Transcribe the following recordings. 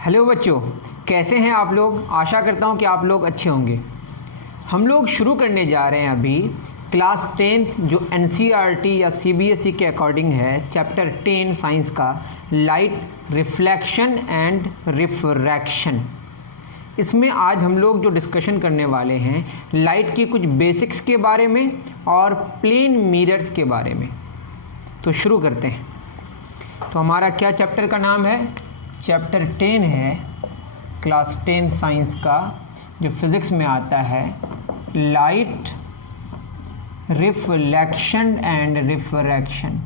Hello बच्चों, कैसे हैं आप लोग। आशा करता हूं कि आप लोग अच्छे होंगे। हम लोग शुरू करने जा रहे हैं अभी क्लास 10th जो NCERT या CBSE के अकॉर्डिंग है, चैप्टर 10 साइंस का लाइट रिफ्लेक्शन एंड रिफ्रैक्शन। इसमें आज हम लोग जो डिस्कशन करने वाले हैं लाइट की कुछ बेसिक्स के बारे में और प्लेन मिरर्स के बारे में। तो शुरू करते हैं। तो हमारा क्या चैप्टर का नाम है? चैप्टर 10 है क्लास 10 साइंस का, जो फिज़िक्स में आता है, लाइट रिफ्लेक्शन एंड रिफ्रैक्शन।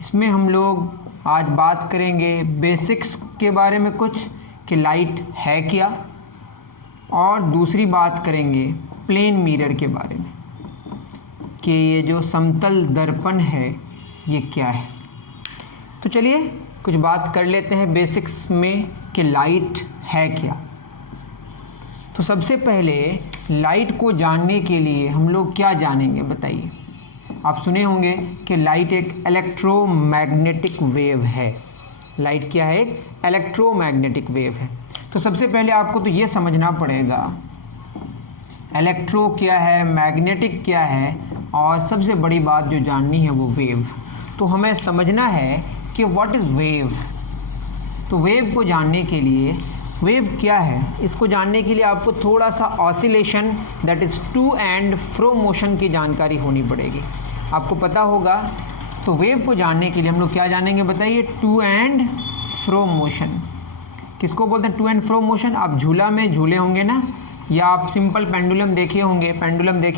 इसमें हम लोग आज बात करेंगे बेसिक्स के बारे में कुछ, कि लाइट है क्या, और दूसरी बात करेंगे प्लेन मिरर के बारे में, कि ये जो समतल दर्पण है ये क्या है। तो चलिए कुछ बात कर लेते हैं बेसिक्स में कि लाइट है क्या। तो सबसे पहले लाइट को जानने के लिए हम लोग क्या जानेंगे बताइए। आप सुने होंगे कि लाइट एक इलेक्ट्रोमैग्नेटिक वेव है। लाइट क्या है? एक इलेक्ट्रोमैग्नेटिक वेव है। तो सबसे पहले आपको तो ये समझना पड़ेगा इलेक्ट्रो क्या है, मैग्नेटिक क्या है, और सबसे बड़ी बात जो जाननी है वो वेव। तो हमें समझना है कि व्हाट इज़ वेव। तो वेव को जानने के लिए, वेव क्या है इसको जानने के लिए आपको थोड़ा सा oscillation, that is to and fro motion की जानकारी होनी पड़ेगी। आपको पता होगा। तो वेव को जानने के लिए हम लोग क्या जानेंगे बताइए? To and fro motion. किसको बोलते हैं टू एंड फ्रो मोशन? आप झूला में झूले होंगे ना, या आप सिंपल पेंडुलम देखे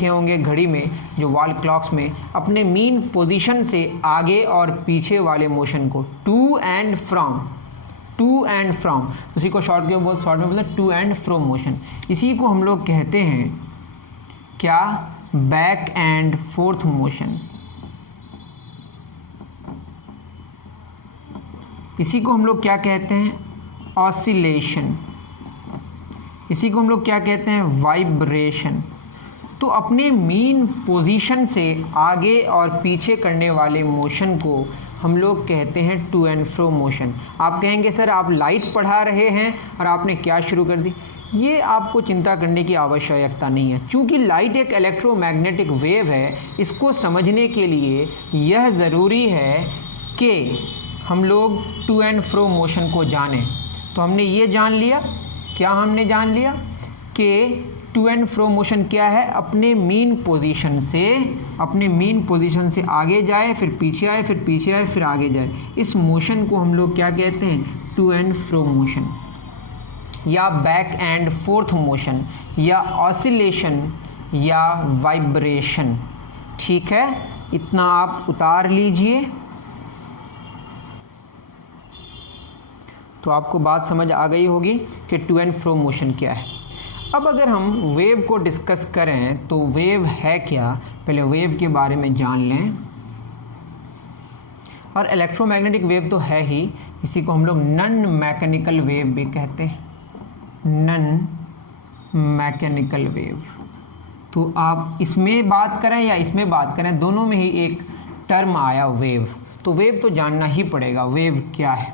होंगे घड़ी में, जो वॉल क्लॉक्स में अपने मीन पोजीशन से आगे और पीछे वाले मोशन को टू एंड फ्रॉम, उसी को शॉर्ट में बोलते हैं टू एंड फ्रो मोशन। इसी को हम लोग कहते हैं क्या? Back and fourth motion. इसी को हम लोग क्या कहते हैं? ऑसिलेशन। इसी को हम लोग क्या कहते हैं? वाइब्रेशन। तो अपने मीन पोजीशन से आगे और पीछे करने वाले मोशन को हम लोग कहते हैं टू एंड फ्रो मोशन। आप कहेंगे सर आप लाइट पढ़ा रहे हैं और आपने क्या शुरू कर दी। ये आपको चिंता करने की आवश्यकता नहीं है, क्योंकि लाइट एक इलेक्ट्रोमैग्नेटिक वेव है। इसको समझने के लिए यह ज़रूरी है कि हम लोग टू एंड फ्रो मोशन को जानें। तो हमने ये जान लिया, क्या हमने जान लिया कि टू एंड फ्रो मोशन क्या है? अपने मीन पोजीशन से आगे जाए, फिर पीछे आए, फिर पीछे आए, फिर आगे जाए। इस मोशन को हम लोग क्या कहते हैं? टू एंड फ्रो मोशन, या बैक एंड फोर्थ मोशन, या ऑसिलेशन, या वाइब्रेशन। ठीक है, इतना आप उतार लीजिए। तो आपको बात समझ आ गई होगी कि टू एंड फ्रो मोशन क्या है। अब अगर हम वेव को डिस्कस करें तो वेव है क्या, पहले वेव के बारे में जान लें। और इलेक्ट्रोमैग्नेटिक वेव तो है ही, इसी को हम लोग नॉन मैकेनिकल वेव भी कहते हैं, नॉन मैकेनिकल वेव। तो आप इसमें बात करें या इसमें बात करें, दोनों में ही एक टर्म आया वेव। तो वेव तो जानना ही पड़ेगा, वेव क्या है।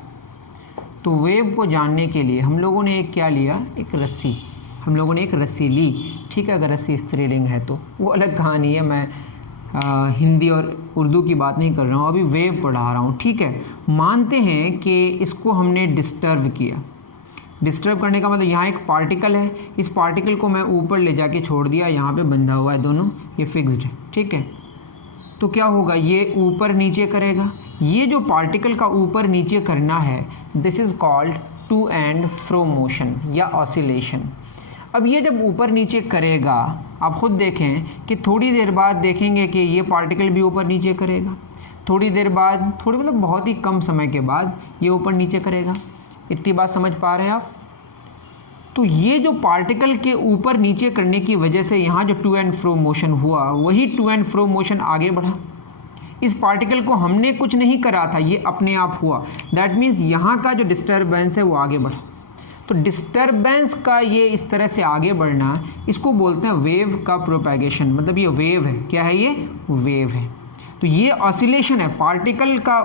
तो वेव को जानने के लिए हम लोगों ने एक क्या लिया? एक रस्सी। हम लोगों ने एक रस्सी ली। ठीक है, अगर रस्सी स्त्रीलिंग है तो वो अलग कहानी है। मैं हिंदी और उर्दू की बात नहीं कर रहा हूँ, अभी वेव पढ़ा रहा हूँ। ठीक है, मानते हैं कि इसको हमने डिस्टर्ब किया। डिस्टर्ब करने का मतलब यहाँ एक पार्टिकल है, इस पार्टिकल को मैं ऊपर ले जाके छोड़ दिया, यहाँ पे बंधा हुआ है, दोनों ये फिक्स्ड है। ठीक है, तो क्या होगा? ये ऊपर नीचे करेगा। ये जो पार्टिकल का ऊपर नीचे करना है, this is called to and fro motion या ऑसिलेशन। अब ये जब ऊपर नीचे करेगा, आप खुद देखें कि थोड़ी देर बाद देखेंगे कि ये पार्टिकल भी ऊपर नीचे करेगा। थोड़ी देर बाद, थोड़ी मतलब बहुत ही कम समय के बाद ये ऊपर नीचे करेगा। इतनी बात समझ पा रहे हैं आप? तो ये जो पार्टिकल के ऊपर नीचे करने की वजह से यहाँ जो टू एंड फ्रो मोशन हुआ, वही टू एंड फ्रो मोशन आगे बढ़ा। इस पार्टिकल को हमने कुछ नहीं करा था, ये अपने आप हुआ। दैट मीन्स यहाँ का जो डिस्टर्बेंस है वो आगे बढ़ा। तो डिस्टर्बेंस का ये इस तरह से आगे बढ़ना, इसको बोलते हैं वेव का प्रोपैगेशन। मतलब ये वेव है। क्या है? ये वेव है। तो ये ऑसिलेशन है, पार्टिकल का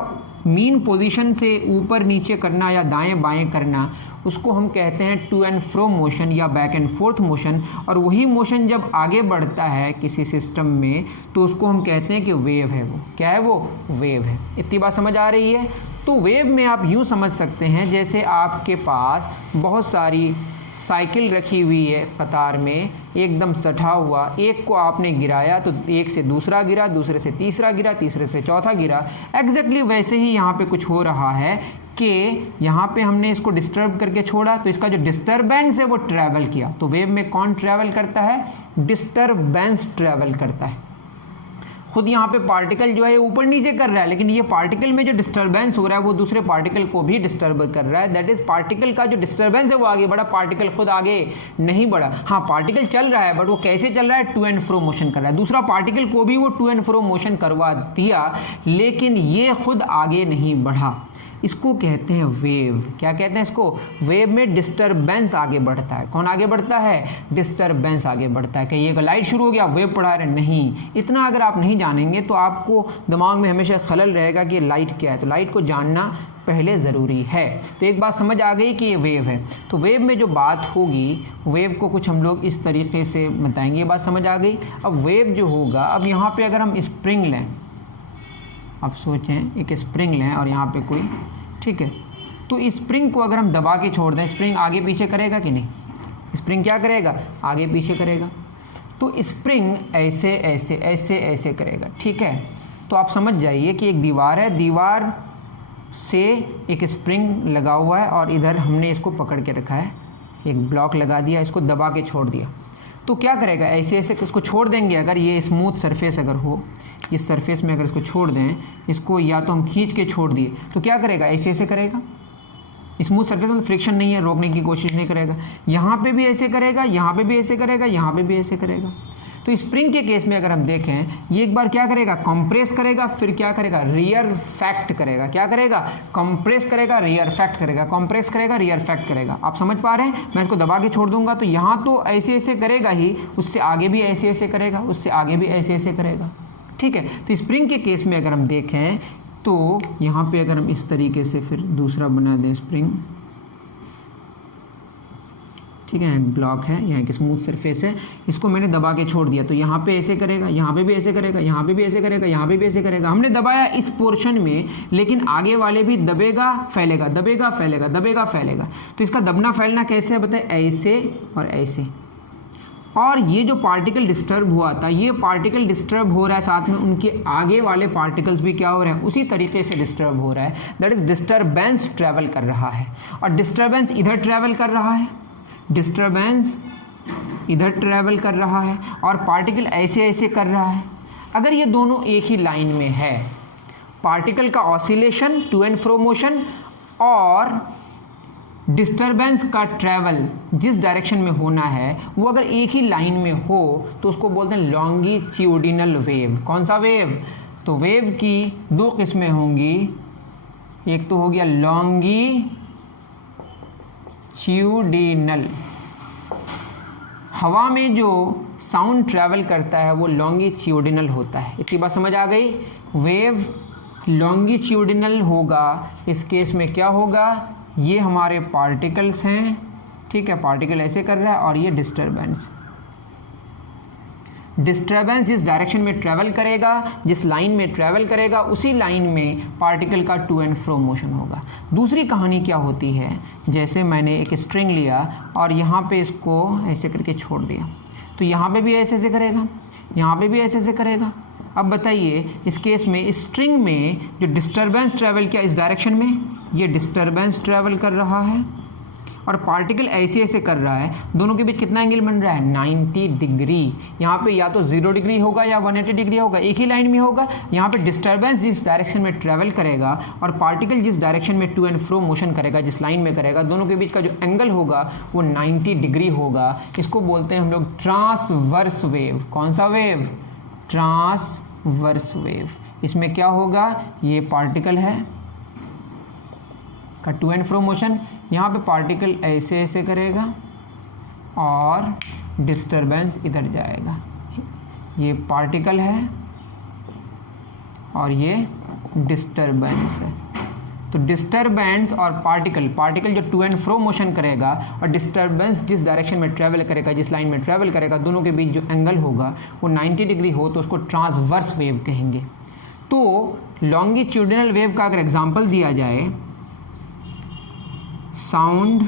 मीन पोजीशन से ऊपर नीचे करना या दाएं बाएं करना, उसको हम कहते हैं टू एंड फ्रो मोशन या बैक एंड फोर्थ मोशन। और वही मोशन जब आगे बढ़ता है किसी सिस्टम में तो उसको हम कहते हैं कि वेव है। वो क्या है? वो वेव है। इतनी बात समझ आ रही है? तो वेव में आप यूँ समझ सकते हैं जैसे आपके पास बहुत सारी साइकिल रखी हुई है कतार में, एकदम सटा हुआ, एक को आपने गिराया तो एक से दूसरा गिरा, दूसरे से तीसरा गिरा, तीसरे से चौथा गिरा। एग्जैक्टली वैसे ही यहाँ पे कुछ हो रहा है कि यहाँ पे हमने इसको डिस्टर्ब करके छोड़ा तो इसका जो डिस्टर्बेंस है वो ट्रैवल किया। तो वेव में कौन ट्रैवल करता है? डिस्टर्बेंस ट्रैवल करता है। खुद यहाँ पे पार्टिकल जो है ऊपर नीचे कर रहा है, लेकिन ये पार्टिकल में जो डिस्टर्बेंस हो रहा है वो दूसरे पार्टिकल को भी डिस्टर्ब कर रहा है। दैट इज पार्टिकल का जो डिस्टर्बेंस है वो आगे बढ़ा, पार्टिकल खुद आगे नहीं बढ़ा। हाँ, पार्टिकल चल रहा है बट वो कैसे चल रहा है? टू एंड फ्रो मोशन कर रहा है। दूसरा पार्टिकल को भी वो टू एंड फ्रो मोशन करवा दिया, लेकिन ये खुद आगे नहीं बढ़ा। इसको कहते हैं वेव। क्या कहते हैं इसको? वेव में डिस्टर्बेंस आगे बढ़ता है। कौन आगे बढ़ता है? डिस्टर्बेंस आगे बढ़ता है। कि ये लाइट शुरू हो गया, वेव पढ़ा रहे? नहीं। इतना अगर आप नहीं जानेंगे तो आपको दिमाग में हमेशा खलल रहेगा कि लाइट क्या है। तो लाइट को जानना पहले ज़रूरी है। तो एक बात समझ आ गई कि ये वेव है। तो वेव में जो बात होगी, वेव को कुछ हम लोग इस तरीके से बताएंगे। ये बात समझ आ गई? अब वेव जो होगा, अब यहाँ पे अगर हम स्प्रिंग लें, आप सोचें एक स्प्रिंग लें और यहाँ पे कोई, ठीक है, तो स्प्रिंग को अगर हम दबा के छोड़ दें, स्प्रिंग आगे पीछे करेगा कि नहीं? स्प्रिंग क्या करेगा? आगे पीछे करेगा। तो स्प्रिंग ऐसे ऐसे ऐसे ऐसे करेगा, ठीक है। तो आप समझ जाइए कि एक दीवार है, दीवार से एक स्प्रिंग लगा हुआ है और इधर हमने इसको पकड़ के रखा है, एक ब्लॉक लगा दिया, इसको दबा के छोड़ दिया। तो क्या करेगा? ऐसे ऐसे उसको छोड़ देंगे। अगर ये स्मूथ सरफेस अगर हो, इस सरफेस में अगर इसको छोड़ दें, इसको या तो हम खींच के छोड़ दिए तो क्या करेगा? ऐसे ऐसे करेगा। स्मूथ सरफेस में फ्रिक्शन नहीं है, रोकने की कोशिश नहीं करेगा। यहाँ पे भी ऐसे करेगा, यहाँ पे भी ऐसे करेगा, यहाँ पे भी ऐसे करेगा। तो स्प्रिंग के केस में अगर हम देखें, ये एक बार क्या करेगा? कंप्रेस करेगा, फिर क्या करेगा? रियर फैक्ट करेगा। क्या करेगा? कंप्रेस करेगा, रियर फैक्ट करेगा, कंप्रेस करेगा, रियर फैक्ट करेगा। आप समझ पा रहे हैं? मैं इसको दबा के छोड़ दूंगा तो यहाँ तो ऐसे ऐसे करेगा ही, उससे आगे भी ऐसे ऐसे करेगा, उससे आगे भी ऐसे ऐसे करेगा, ठीक है। तो स्प्रिंग के केस में अगर हम देखें तो यहाँ पे अगर हम इस तरीके से फिर दूसरा बना दें स्प्रिंग, ठीक है, एक ब्लॉक है, यहाँ एक स्मूथ सरफेस है, इसको मैंने दबा के छोड़ दिया तो यहाँ पे ऐसे करेगा, यहाँ पे भी ऐसे करेगा, यहाँ पे भी ऐसे करेगा, यहाँ पे भी ऐसे करेगा। हमने दबाया इस पोर्शन में, लेकिन आगे वाले भी दबेगा फैलेगा, दबेगा फैलेगा, दबेगा फैलेगा। तो इसका दबना फैलना कैसे है बताए? ऐसे और ऐसे। और ये जो पार्टिकल डिस्टर्ब हुआ था, ये पार्टिकल डिस्टर्ब हो रहा है, साथ में उनके आगे वाले पार्टिकल्स भी क्या हो रहे हैं? उसी तरीके से डिस्टर्ब हो रहा है। दैट इज डिस्टर्बेंस ट्रैवल कर रहा है। और डिस्टर्बेंस इधर ट्रैवल कर रहा है, डिस्टर्बेंस इधर ट्रैवल कर रहा है, और पार्टिकल ऐसे ऐसे कर रहा है। अगर ये दोनों एक ही लाइन में है, पार्टिकल का oscillation, to and fro motion, और डिस्टर्बेंस का ट्रैवल जिस डायरेक्शन में होना है वो अगर एक ही लाइन में हो तो उसको बोलते हैं लॉन्गिट्यूडिनल वेव। कौन सा वेव? तो वेव की दो किस्में होंगी, एक तो हो गया लॉन्गिट्यूडिनल, हवा में जो साउंड ट्रैवल करता है वो लॉन्गिट्यूडिनल होता है। इतनी बात समझ आ गई? वेव लॉन्गिट्यूडिनल होगा। इस केस में क्या होगा? ये हमारे पार्टिकल्स हैं, ठीक है, पार्टिकल ऐसे कर रहा है, और ये डिस्टर्बेंस, डिस्टर्बेंस जिस डायरेक्शन में ट्रैवल करेगा, जिस लाइन में ट्रैवल करेगा, उसी लाइन में पार्टिकल का टू एंड फ्रो मोशन होगा। दूसरी कहानी क्या होती है? जैसे मैंने एक स्ट्रिंग लिया और यहाँ पे इसको ऐसे करके छोड़ दिया, तो यहाँ पे भी ऐसे ऐसे करेगा, यहाँ पे भी ऐसे ऐसे करेगा। अब बताइए इस केस में स्ट्रिंग में जो डिस्टर्बेंस ट्रैवल किया इस डायरेक्शन में, ये डिस्टर्बेंस ट्रैवल कर रहा है और पार्टिकल ऐसे ऐसे कर रहा है, दोनों के बीच कितना एंगल बन रहा है? 90 डिग्री। यहाँ पे या तो 0 डिग्री होगा या 180 डिग्री होगा, एक ही लाइन में होगा। यहाँ पे डिस्टर्बेंस जिस डायरेक्शन में ट्रैवल करेगा और पार्टिकल जिस डायरेक्शन में टू एंड फ्रो मोशन करेगा, जिस लाइन में करेगा, दोनों के बीच का जो एंगल होगा वो 90 डिग्री होगा। इसको बोलते हैं हम लोग ट्रांसवर्स वेव। कौन सा वेव? Transverse wave. इसमें क्या होगा? ये पार्टिकल है का टू एंड फ्रो मोशन, यहाँ पे पार्टिकल ऐसे ऐसे करेगा और डिस्टर्बेंस इधर जाएगा। ये पार्टिकल है और ये डिस्टर्बेंस है। तो डिस्टर्बेंस और पार्टिकल जो टू एंड फ्रो मोशन करेगा और डिस्टर्बेंस जिस डायरेक्शन में ट्रैवल करेगा, जिस लाइन में ट्रैवल करेगा, दोनों के बीच जो एंगल होगा वो 90 डिग्री हो तो उसको ट्रांसवर्स वेव कहेंगे। तो लॉन्गिट्यूडिनल वेव का अगर एग्जांपल दिया जाए, साउंड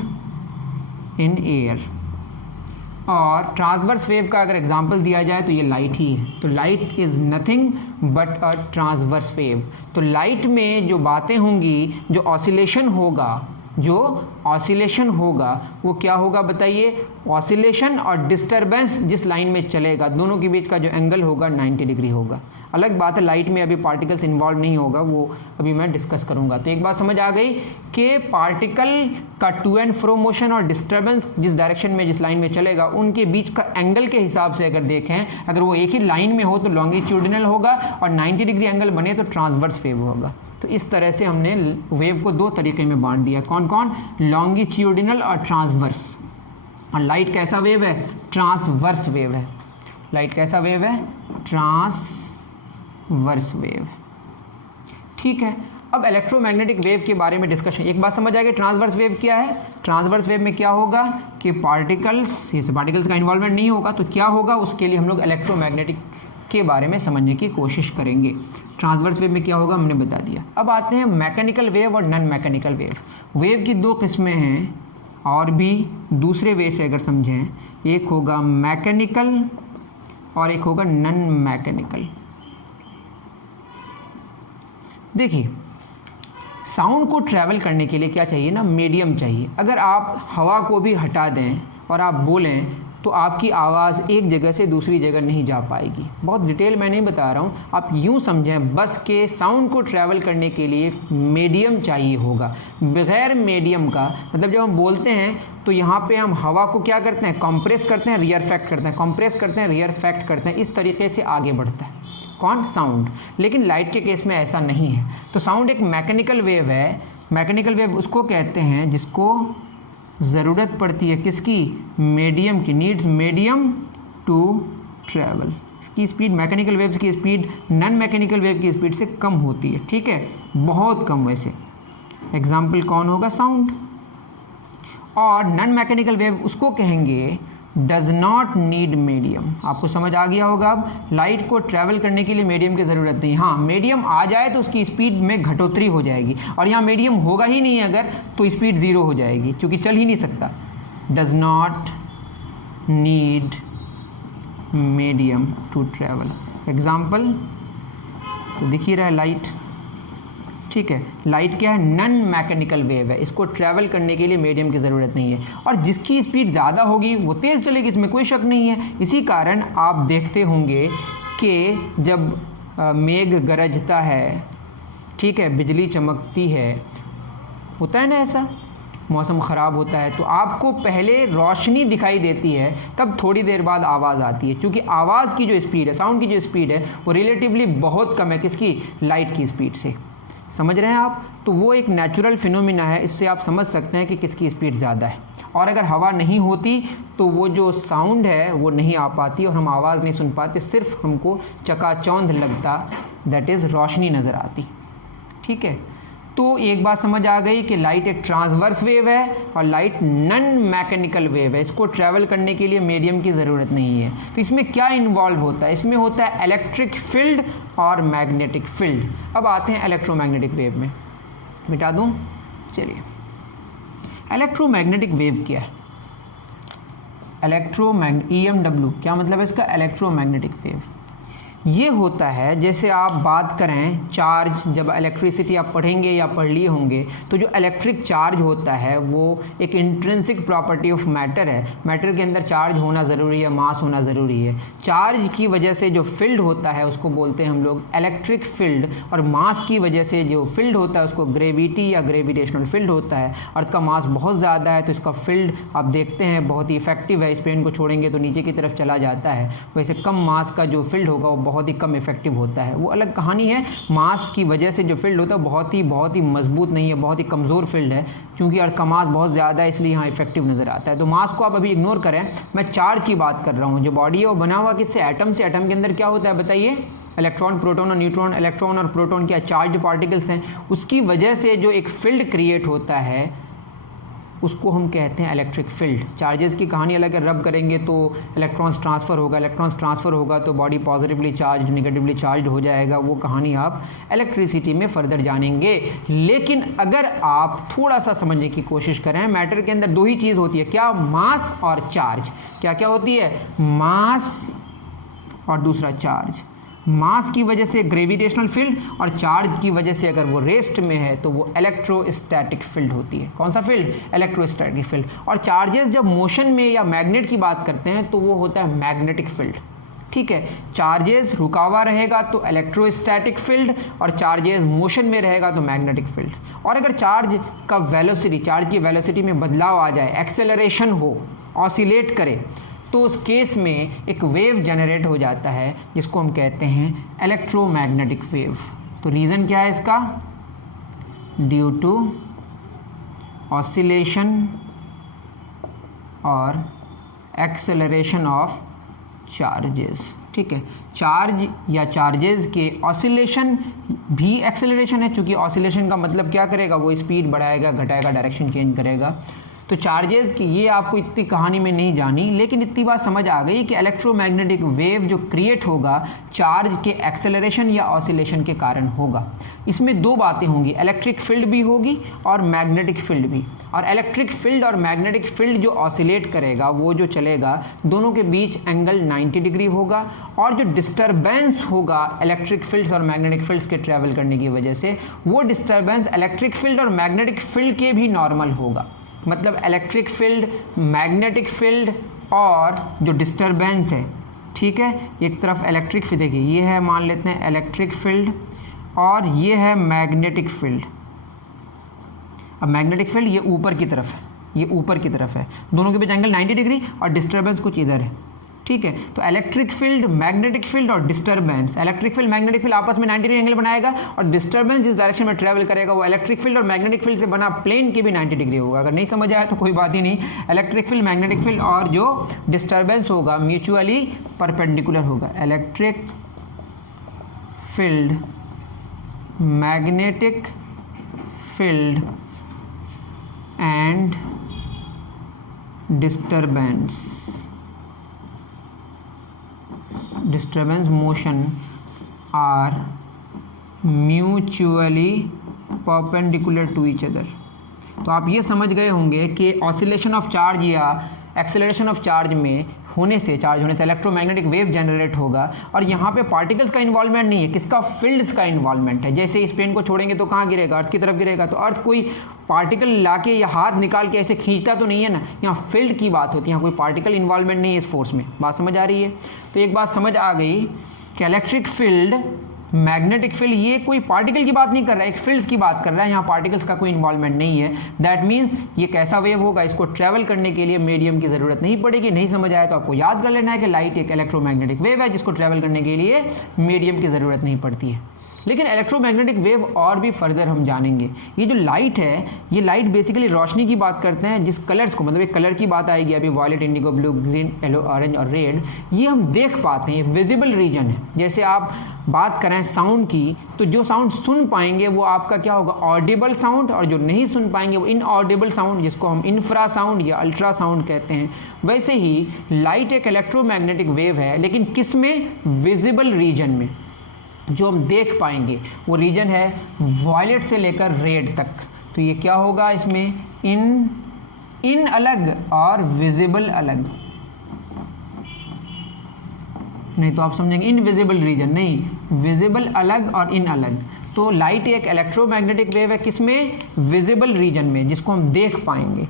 इन एयर, और ट्रांसवर्स वेव का अगर एग्जांपल दिया जाए तो ये लाइट ही है। तो light is nothing but a transverse wave. तो लाइट में जो बातें होंगी, जो ऑसिलेशन होगा वो क्या होगा बताइए? ऑसिलेशन और डिस्टर्बेंस जिस लाइन में चलेगा दोनों के बीच का जो एंगल होगा 90 डिग्री होगा। अलग बात है लाइट में अभी पार्टिकल्स इन्वॉल्व नहीं होगा, वो अभी मैं डिस्कस करूंगा। तो एक बात समझ आ गई कि पार्टिकल का टू एंड फ्रो मोशन और डिस्टर्बेंस जिस डायरेक्शन में, जिस लाइन में चलेगा, उनके बीच का एंगल के हिसाब से अगर देखें, अगर वो एक ही लाइन में हो तो लॉन्गिट्यूडिनल होगा और 90 डिग्री एंगल बने तो ट्रांसवर्स वेव होगा। तो इस तरह से हमने वेव को दो तरीके में बांट दिया। कौन कौन? लॉन्गिट्यूडिनल और ट्रांसवर्स। और लाइट कैसा वेव है? ट्रांसवर्स वेव है। लाइट कैसा वेव है? Transverse wave. ठीक है, अब इलेक्ट्रोमैग्नेटिक वेव के बारे में डिस्कशन। एक बात समझ आ गई, ट्रांसवर्स वेव क्या है? ट्रांसवर्स वेव में क्या होगा कि पार्टिकल्स का इन्वॉल्वमेंट नहीं होगा, तो क्या होगा उसके लिए हम लोग इलेक्ट्रोमैग्नेटिक के बारे में समझने की कोशिश करेंगे। ट्रांसवर्स वेव में क्या होगा हमने बता दिया। अब आते हैं मैकेनिकल वेव और नॉन मैकेनिकल वेव। वेव की दो किस्में हैं, और भी दूसरे वे से अगर समझें, एक होगा मैकेनिकल और एक होगा नॉन मैकेनिकल। देखिए, साउंड को ट्रैवल करने के लिए क्या चाहिए ना? मीडियम चाहिए। अगर आप हवा को भी हटा दें और आप बोलें तो आपकी आवाज़ एक जगह से दूसरी जगह नहीं जा पाएगी। बहुत डिटेल मैं नहीं बता रहा हूँ, आप यूँ समझें बस के साउंड को ट्रैवल करने के लिए मीडियम चाहिए होगा। बगैर मीडियम का मतलब जब हम बोलते हैं तो यहाँ पे हम हवा को क्या करते हैं? कंप्रेस करते हैं, रियरफेक्ट करते हैं, कंप्रेस करते हैं, रियरफेक्ट करते हैं। इस तरीके से आगे बढ़ता है कौन? साउंड। लेकिन लाइट के केस में ऐसा नहीं है। तो साउंड एक मैकेनिकल वेव है। मैकेनिकल वेव उसको कहते हैं जिसको ज़रूरत पड़ती है किसकी? मीडियम की। Needs medium to travel. इसकी स्पीड, मैकेनिकल वेव्स की स्पीड नॉन मैकेनिकल वेव की स्पीड से कम होती है। ठीक है, बहुत कम। वैसे एग्जाम्पल कौन होगा? साउंड। और नॉन मैकेनिकल वेव उसको कहेंगे डज नॉट नीड मीडियम। आपको समझ आ गया होगा अब, लाइट को ट्रैवल करने के लिए मीडियम की ज़रूरत नहीं। हाँ, मीडियम आ जाए तो उसकी स्पीड में घटोतरी हो जाएगी, और यहाँ मीडियम होगा ही नहीं अगर, तो स्पीड ज़ीरो हो जाएगी क्योंकि चल ही नहीं सकता। Does not need medium to travel. Example तो दिख ही रहा है, लाइट। ठीक है, लाइट क्या है? नॉन मैकेनिकल वेव है। इसको ट्रैवल करने के लिए मीडियम की ज़रूरत नहीं है, और जिसकी स्पीड ज़्यादा होगी वो तेज़ चलेगी, इसमें कोई शक नहीं है। इसी कारण आप देखते होंगे कि जब मेघ गरजता है, ठीक है, बिजली चमकती है, होता है ना ऐसा, मौसम ख़राब होता है, तो आपको पहले रोशनी दिखाई देती है, तब थोड़ी देर बाद आवाज़ आती है। क्योंकि आवाज़ की जो स्पीड है, साउंड की जो स्पीड है, वो रिलेटिवली बहुत कम है किसकी? लाइट की स्पीड से। समझ रहे हैं आप? तो वो एक नेचुरल फिनोमिना है, इससे आप समझ सकते हैं कि किसकी स्पीड ज़्यादा है। और अगर हवा नहीं होती तो वो जो साउंड है वो नहीं आ पाती और हम आवाज़ नहीं सुन पाते, सिर्फ हमको चकाचौंध लगता, दैट इज़ रोशनी नज़र आती। ठीक है, तो एक बात समझ आ गई कि लाइट एक ट्रांसवर्स वेव है और लाइट नॉन मैकेनिकल वेव है। इसको ट्रैवल करने के लिए मीडियम की ज़रूरत नहीं है। तो इसमें क्या इन्वॉल्व होता है? इसमें होता है इलेक्ट्रिक फील्ड और मैग्नेटिक फील्ड। अब आते हैं इलेक्ट्रोमैग्नेटिक वेव में। मिटा दूँ? चलिए, इलेक्ट्रोमैग्नेटिक वेव क्या है? EMW क्या मतलब है इसका? Electromagnetic wave. ये होता है जैसे आप बात करें चार्ज, जब इलेक्ट्रिसिटी आप पढ़ेंगे या पढ़ लिए होंगे, तो जो इलेक्ट्रिक चार्ज होता है वो एक इंट्रिंसिक प्रॉपर्टी ऑफ मैटर है। मैटर के अंदर चार्ज होना ज़रूरी है, मास होना ज़रूरी है। चार्ज की वजह से जो फील्ड होता है उसको बोलते हैं हम लोग इलेक्ट्रिक फील्ड, और मास की वजह से जो फील्ड होता है उसको ग्रेविटी या ग्रेविटेशनल फील्ड होता है। अर्थ का मास बहुत ज़्यादा है तो इसका फील्ड आप देखते हैं बहुत ही इफेक्टिव है, इस पेन को छोड़ेंगे तो नीचे की तरफ चला जाता है। वैसे कम मास का जो फील्ड होगा वो बहुत ही कम इफेक्टिव होता है, वो अलग कहानी है। मास की वजह से जो फील्ड होता है बहुत ही मजबूत नहीं है, बहुत ही कमज़ोर फील्ड है, क्योंकि अर्थ का मास बहुत ज़्यादा है इसलिए यहाँ इफेक्टिव नज़र आता है। तो मास को आप अभी इग्नोर करें, मैं चार्ज की बात कर रहा हूँ। जो बॉडी है वो बना हुआ किससे? एटम से। एटम के अंदर क्या होता है बताइए? इलेक्ट्रॉन, प्रोटॉन और न्यूट्रॉन। इलेक्ट्रॉन और प्रोटॉन क्या चार्ज पार्टिकल्स हैं, उसकी वजह से जो एक फील्ड क्रिएट होता है उसको हम कहते हैं इलेक्ट्रिक फील्ड। चार्जेस की कहानी अलग है, रब करेंगे तो इलेक्ट्रॉन्स ट्रांसफ़र होगा, इलेक्ट्रॉन्स ट्रांसफ़र होगा तो body positively charge negatively charge हो जाएगा, वो कहानी आप इलेक्ट्रिसिटी में फर्दर जानेंगे। लेकिन अगर आप थोड़ा सा समझने की कोशिश करें, मैटर के अंदर दो ही चीज़ होती है, क्या? मास और चार्ज। क्या क्या होती है? मास और दूसरा चार्ज। मास की वजह से ग्रेविटेशनल फील्ड और चार्ज की वजह से अगर वो रेस्ट में है तो वो इलेक्ट्रोस्टैटिक फील्ड होती है। कौन सा फील्ड? Electrostatic field. और चार्जेस जब मोशन में या मैग्नेट की बात करते हैं तो वो होता है मैग्नेटिक फील्ड। ठीक है, चार्जेस रुका हुआ रहेगा तो इलेक्ट्रोस्टैटिक फील्ड और चार्जेस मोशन में रहेगा तो मैग्नेटिक फील्ड। और अगर चार्ज का वेलोसिटी, चार्ज की वेलोसिटी में बदलाव आ जाए, एक्सेलरेशन हो, ऑसिलेट करे, तो उस केस में एक वेव जनरेट हो जाता है जिसको हम कहते हैं इलेक्ट्रोमैग्नेटिक वेव। तो रीज़न क्या है इसका? ड्यू टू ऑसिलेशन और एक्सेलरेशन ऑफ चार्जेस। ठीक है, चार्ज या चार्जेस के ऑसिलेशन भी एक्सेलरेशन है, क्योंकि ऑसिलेशन का मतलब क्या करेगा? वो स्पीड बढ़ाएगा, घटाएगा, डायरेक्शन चेंज करेगा। तो चार्जेस की ये आपको इतनी कहानी में नहीं जानी, लेकिन इतनी बात समझ आ गई कि इलेक्ट्रोमैग्नेटिक वेव जो क्रिएट होगा चार्ज के एक्सेलरेशन या ऑसिलेशन के कारण होगा। इसमें दो बातें होंगी, इलेक्ट्रिक फील्ड भी होगी और मैग्नेटिक फील्ड भी। और इलेक्ट्रिक फील्ड और मैग्नेटिक फील्ड जो ऑसिलेट करेगा, वो जो चलेगा, दोनों के बीच एंगल 90 डिग्री होगा। और जो डिस्टर्बेंस होगा इलेक्ट्रिक फील्ड्स और मैग्नेटिक फील्ड्स के ट्रैवल करने की वजह से, वो डिस्टर्बेंस इलेक्ट्रिक फील्ड और मैग्नेटिक फील्ड के भी नॉर्मल होगा। मतलब इलेक्ट्रिक फील्ड, मैग्नेटिक फील्ड और जो डिस्टरबेंस है, ठीक है, एक तरफ इलेक्ट्रिक फील्ड, देखिए ये है, मान लेते हैं इलेक्ट्रिक फील्ड और ये है मैग्नेटिक फील्ड। अब मैग्नेटिक फील्ड ये ऊपर की तरफ है, ये ऊपर की तरफ है, दोनों के बीच एंगल 90 डिग्री और डिस्टर्बेंस कुछ इधर है। ठीक है, तो इलेक्ट्रिक फील्ड, मैग्नेटिक फील्ड और disturbance, electric field magnetic field आपस में 90 डिग्री एंगल बनाएगा और डिस्टर्बेंस जिस डायरेक्शन में ट्रैवल करेगा वो इलेक्ट्रिक फील्ड और मैग्नेटिक फील्ड से बना प्लेन की भी 90 डिग्री होगा। अगर नहीं समझ आया तो कोई बात ही नहीं, इलेक्ट्रिक फील्ड, मैग्नेटिक फील्ड और जो डिस्टर्बेंस होगा म्यूचुअली परपेंडिकुलर होगा। Electric field, magnetic field and disturbance motion are mutually perpendicular to each other। तो आप ये समझ गए होंगे कि ऑसिलेशन ऑफ चार्ज या एक्सेलरेशन ऑफ चार्ज में होने से, चार्ज होने से इलेक्ट्रोमैग्नेटिक वेव जनरेट होगा। और यहाँ पे पार्टिकल्स का इन्वॉल्वमेंट नहीं है, किसका? फील्ड्स का इन्वॉल्वमेंट है। जैसे इस पेन को छोड़ेंगे तो कहाँ गिरेगा? अर्थ की तरफ गिरेगा। तो अर्थ कोई पार्टिकल लाके या हाथ निकाल के ऐसे खींचता तो नहीं है ना, यहाँ फील्ड की बात होती है, यहाँ कोई पार्टिकल इन्वॉल्वमेंट नहीं है इस फोर्स में। बात समझ आ रही है? तो एक बात समझ आ गई कि इलेक्ट्रिक फील्ड, मैग्नेटिक फील्ड, ये कोई पार्टिकल की बात नहीं कर रहा है, एक फील्ड्स की बात कर रहा है, यहाँ पार्टिकल्स का कोई इन्वॉल्वमेंट नहीं है। दैट मीन्स ये कैसा वेव होगा, इसको ट्रैवल करने के लिए मीडियम की ज़रूरत नहीं पड़ेगी। नहीं समझ आया तो आपको याद कर लेना है कि लाइट एक इलेक्ट्रोमैग्नेटिक वेव है जिसको ट्रैवल करने के लिए मीडियम की ज़रूरत नहीं पड़ती है। लेकिन इलेक्ट्रोमैग्नेटिक वेव और भी फर्दर हम जानेंगे। ये जो लाइट है, ये लाइट बेसिकली रोशनी की बात करते हैं, जिस कलर्स को, मतलब एक कलर की बात आएगी अभी, violet, indigo, blue, green, yellow, orange और रेड, ये हम देख पाते हैं, ये विजिबल रीजन है। जैसे आप बात करें साउंड की, तो जो साउंड सुन पाएंगे वो आपका क्या होगा? ऑडिबल साउंड, और जो नहीं सुन पाएंगे वो इनऑडिबल साउंड, जिसको हम इंफ्रा साउंड या अल्ट्रा साउंड कहते हैं। वैसे ही लाइट एक इलेक्ट्रोमैग्नेटिक वेव है, लेकिन किस में? विजिबल रीजन में, जो हम देख पाएंगे वो रीजन है वॉयलेट से लेकर रेड तक। तो ये क्या होगा इसमें? इन अलग और विजिबल अलग। नहीं तो आप समझेंगे इनविजिबल रीजन, नहीं, विजिबल अलग और इन अलग। तो लाइट एक इलेक्ट्रोमैग्नेटिक वेव है, किसमें? विजिबल रीजन में, जिसको हम देख पाएंगे।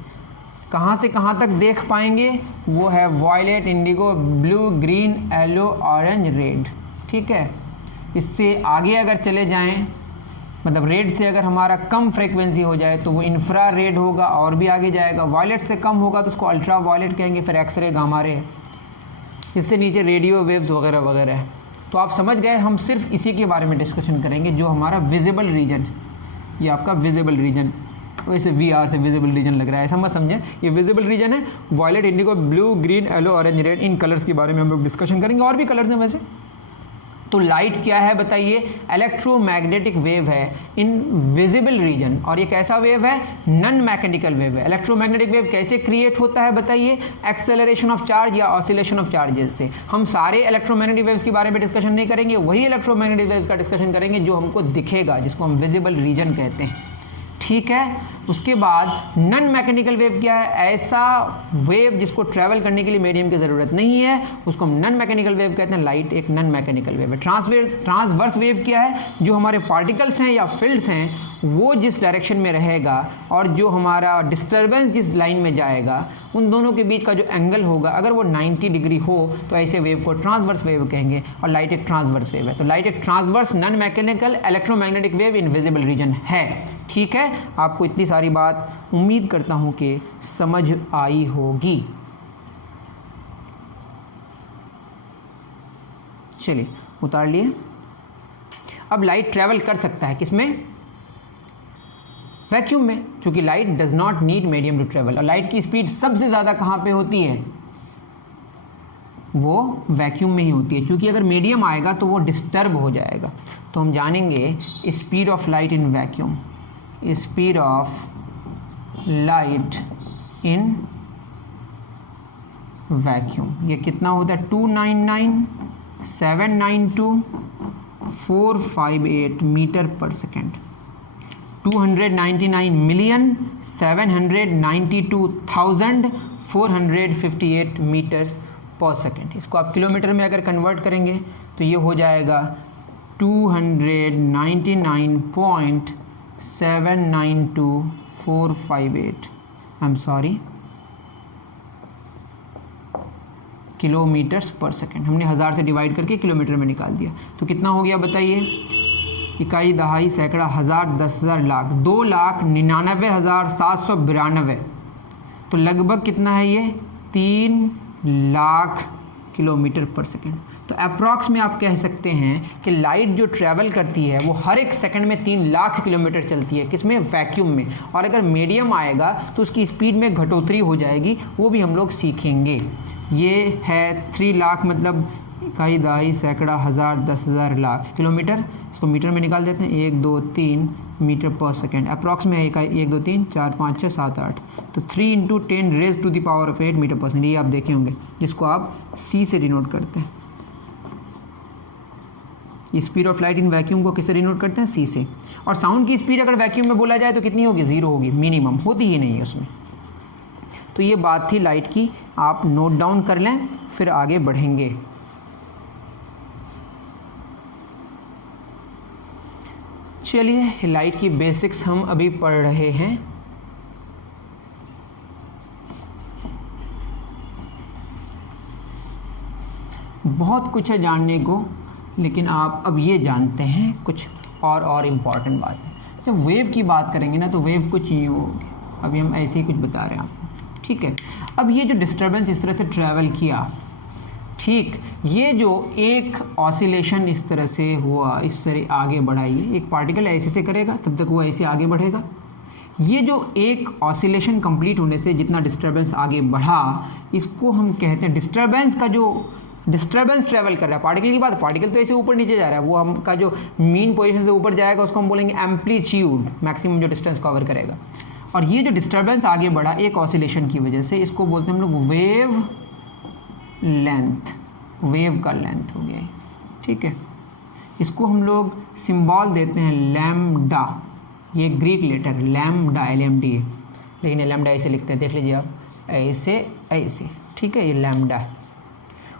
कहाँ से कहाँ तक देख पाएंगे? वो है violet, indigo, blue, green, yellow, orange, red. ठीक है, इससे आगे अगर चले जाएं, मतलब रेड से अगर हमारा कम फ्रीक्वेंसी हो जाए तो वो इंफ्रा रेड होगा, और भी आगे जाएगा। वॉयलेट से कम होगा तो उसको अल्ट्रा वॉयलेट कहेंगे, फिर एक्सरे, गामा रे, इससे नीचे रेडियो वेव्स वगैरह वगैरह। तो आप समझ गए, हम सिर्फ इसी के बारे में डिस्कशन करेंगे जो हमारा विजिबल रीजन, ये आपका विजिबल रीजन, वैसे VR से विजिबल रीजन लग रहा है, ऐसा मत समझें, ये विजिबल रीजन है। Violet, indigo, blue, green, yellow, orange, red, इन कलर्स के बारे में हम लोग डिस्कशन करेंगे, और भी कलर्स हैं वैसे। तो लाइट क्या है बताइए? इलेक्ट्रोमैग्नेटिक वेव है इन विजिबल रीजन, और ये कैसा वेव है? नॉन मैकेनिकल वेव है। इलेक्ट्रोमैग्नेटिक वेव कैसे क्रिएट होता है बताइए? एक्सेलरेशन ऑफ चार्ज या ऑसिलेशन ऑफ चार्जेस से। हम सारे इलेक्ट्रोमैग्नेटिक वेव्स के बारे में डिस्कशन नहीं करेंगे, वही इलेक्ट्रोमैग्नेटिक वेव्स का डिस्कशन करेंगे जो हमको दिखेगा, जिसको हम विजिबल रीजन कहते हैं, ठीक है। उसके बाद नॉन मैकेनिकल वेव क्या है? ऐसा वेव जिसको ट्रैवल करने के लिए मीडियम की ज़रूरत नहीं है, उसको हम नॉन मैकेनिकल वेव कहते हैं। लाइट एक नॉन मैकेनिकल वेव है। ट्रांसवर्स वेव क्या है? जो हमारे पार्टिकल्स हैं या फील्ड्स हैं वो जिस डायरेक्शन में रहेगा और जो हमारा डिस्टर्बेंस जिस लाइन में जाएगा, उन दोनों के बीच का जो एंगल होगा, अगर वो 90 डिग्री हो तो ऐसे वेव को ट्रांसवर्स वेव कहेंगे, और लाइट एक ट्रांसवर्स वेव है। तो लाइट एक transverse non mechanical electromagnetic wave in visible region है, ठीक है। आपको इतनी सारी बात उम्मीद करता हूं कि समझ आई होगी। चलिए उतार लिए। अब लाइट ट्रैवल कर सकता है किसमें? वैक्यूम में, क्योंकि light does not need medium to travel. और लाइट की स्पीड सबसे ज़्यादा कहाँ पे होती है? वो वैक्यूम में ही होती है, क्योंकि अगर मीडियम आएगा तो वो डिस्टर्ब हो जाएगा। तो हम जानेंगे speed of light in vacuum. Speed of light in vacuum ये कितना होता है? 299,792,458 मीटर पर सेकेंड। 299,792,458 मीटर्स पर सेकेंड। इसको आप किलोमीटर में अगर कन्वर्ट करेंगे तो ये हो जाएगा 299.792,458 किलोमीटर्स पर सेकेंड। हमने 1000 से डिवाइड करके किलोमीटर में निकाल दिया, तो कितना हो गया बताइए? इकाई, दहाई, सैकड़ा, हज़ार, 10,000, लाख, 2,99,792। तो लगभग कितना है ये? 3 लाख किलोमीटर पर सेकेंड। तो अप्रॉक्स में आप कह सकते हैं कि लाइट जो ट्रैवल करती है वो हर एक सेकंड में 3 लाख किलोमीटर चलती है। किसमें? वैक्यूम में। और अगर मीडियम आएगा तो उसकी स्पीड में घटोतरी हो जाएगी, वो भी हम लोग सीखेंगे। ये है 3 लाख, मतलब इकाई, दहाई, सैकड़ा, हज़ार, 10,000, लाख, किलोमीटर। इसको मीटर में निकाल देते हैं। 1, 2, 3 मीटर पर सेकेंड। अप्रॉक्स में है इकाई 1, 2, 3, 4, 5, 6, 7, 8। तो 3 × 10⁻⁸ मीटर पर सेकेंड, ये आप देखे होंगे, जिसको आप C से डिनोट करते हैं। Speed of light in vacuum को किससे डिनोट करते हैं? C से। और साउंड की स्पीड अगर वैक्यूम में बोला जाए तो कितनी होगी? 0 होगी, मिनिमम, होती ही नहीं है उसमें। तो ये बात थी लाइट की, आप नोट डाउन कर लें, फिर आगे बढ़ेंगे। चलिए, लाइट की बेसिक्स हम अभी पढ़ रहे हैं। बहुत कुछ है जानने को, लेकिन आप अब ये जानते हैं कुछ और इम्पॉर्टेंट बात है। जब वेव की बात करेंगे ना तो वेव कुछ यूँ होगी, अभी हम ऐसे ही कुछ बता रहे हैं आपको, ठीक है। अब ये जो डिस्टर्बेंस इस तरह से ट्रैवल किया, ठीक, ये जो एक ऑसिलेशन इस तरह से हुआ, इस तरह आगे बढ़ाइए, एक पार्टिकल ऐसे से करेगा तब तक वो ऐसे आगे बढ़ेगा। ये जो एक ऑसिलेशन कंप्लीट होने से जितना डिस्टर्बेंस आगे बढ़ा, इसको हम कहते हैं डिस्टर्बेंस का जो डिस्टर्बेंस ट्रैवल कर रहा है। पार्टिकल की बात, पार्टिकल तो ऐसे ऊपर नीचे जा रहा है, वो हमका जो मीन पोजीशन से ऊपर जाएगा उसको हम बोलेंगे एम्पलीट्यूड, मैक्सिमम जो डिस्टेंस कवर करेगा। और ये जो डिस्टर्बेंस आगे बढ़ा एक ऑसिलेशन की वजह से, इसको बोलते हैं हम लोग वेव लेंथ। वेव का लेंथ हो गया, ठीक है। इसको हम लोग सिंबल देते हैं लैम्डा, ये ग्रीक लेटर लैम्डा, LMDA, लेकिन लैम्डा ऐसे लिखते हैं, देख लीजिए आप, ऐसे ऐसे, ठीक है, ये लैम्डा है।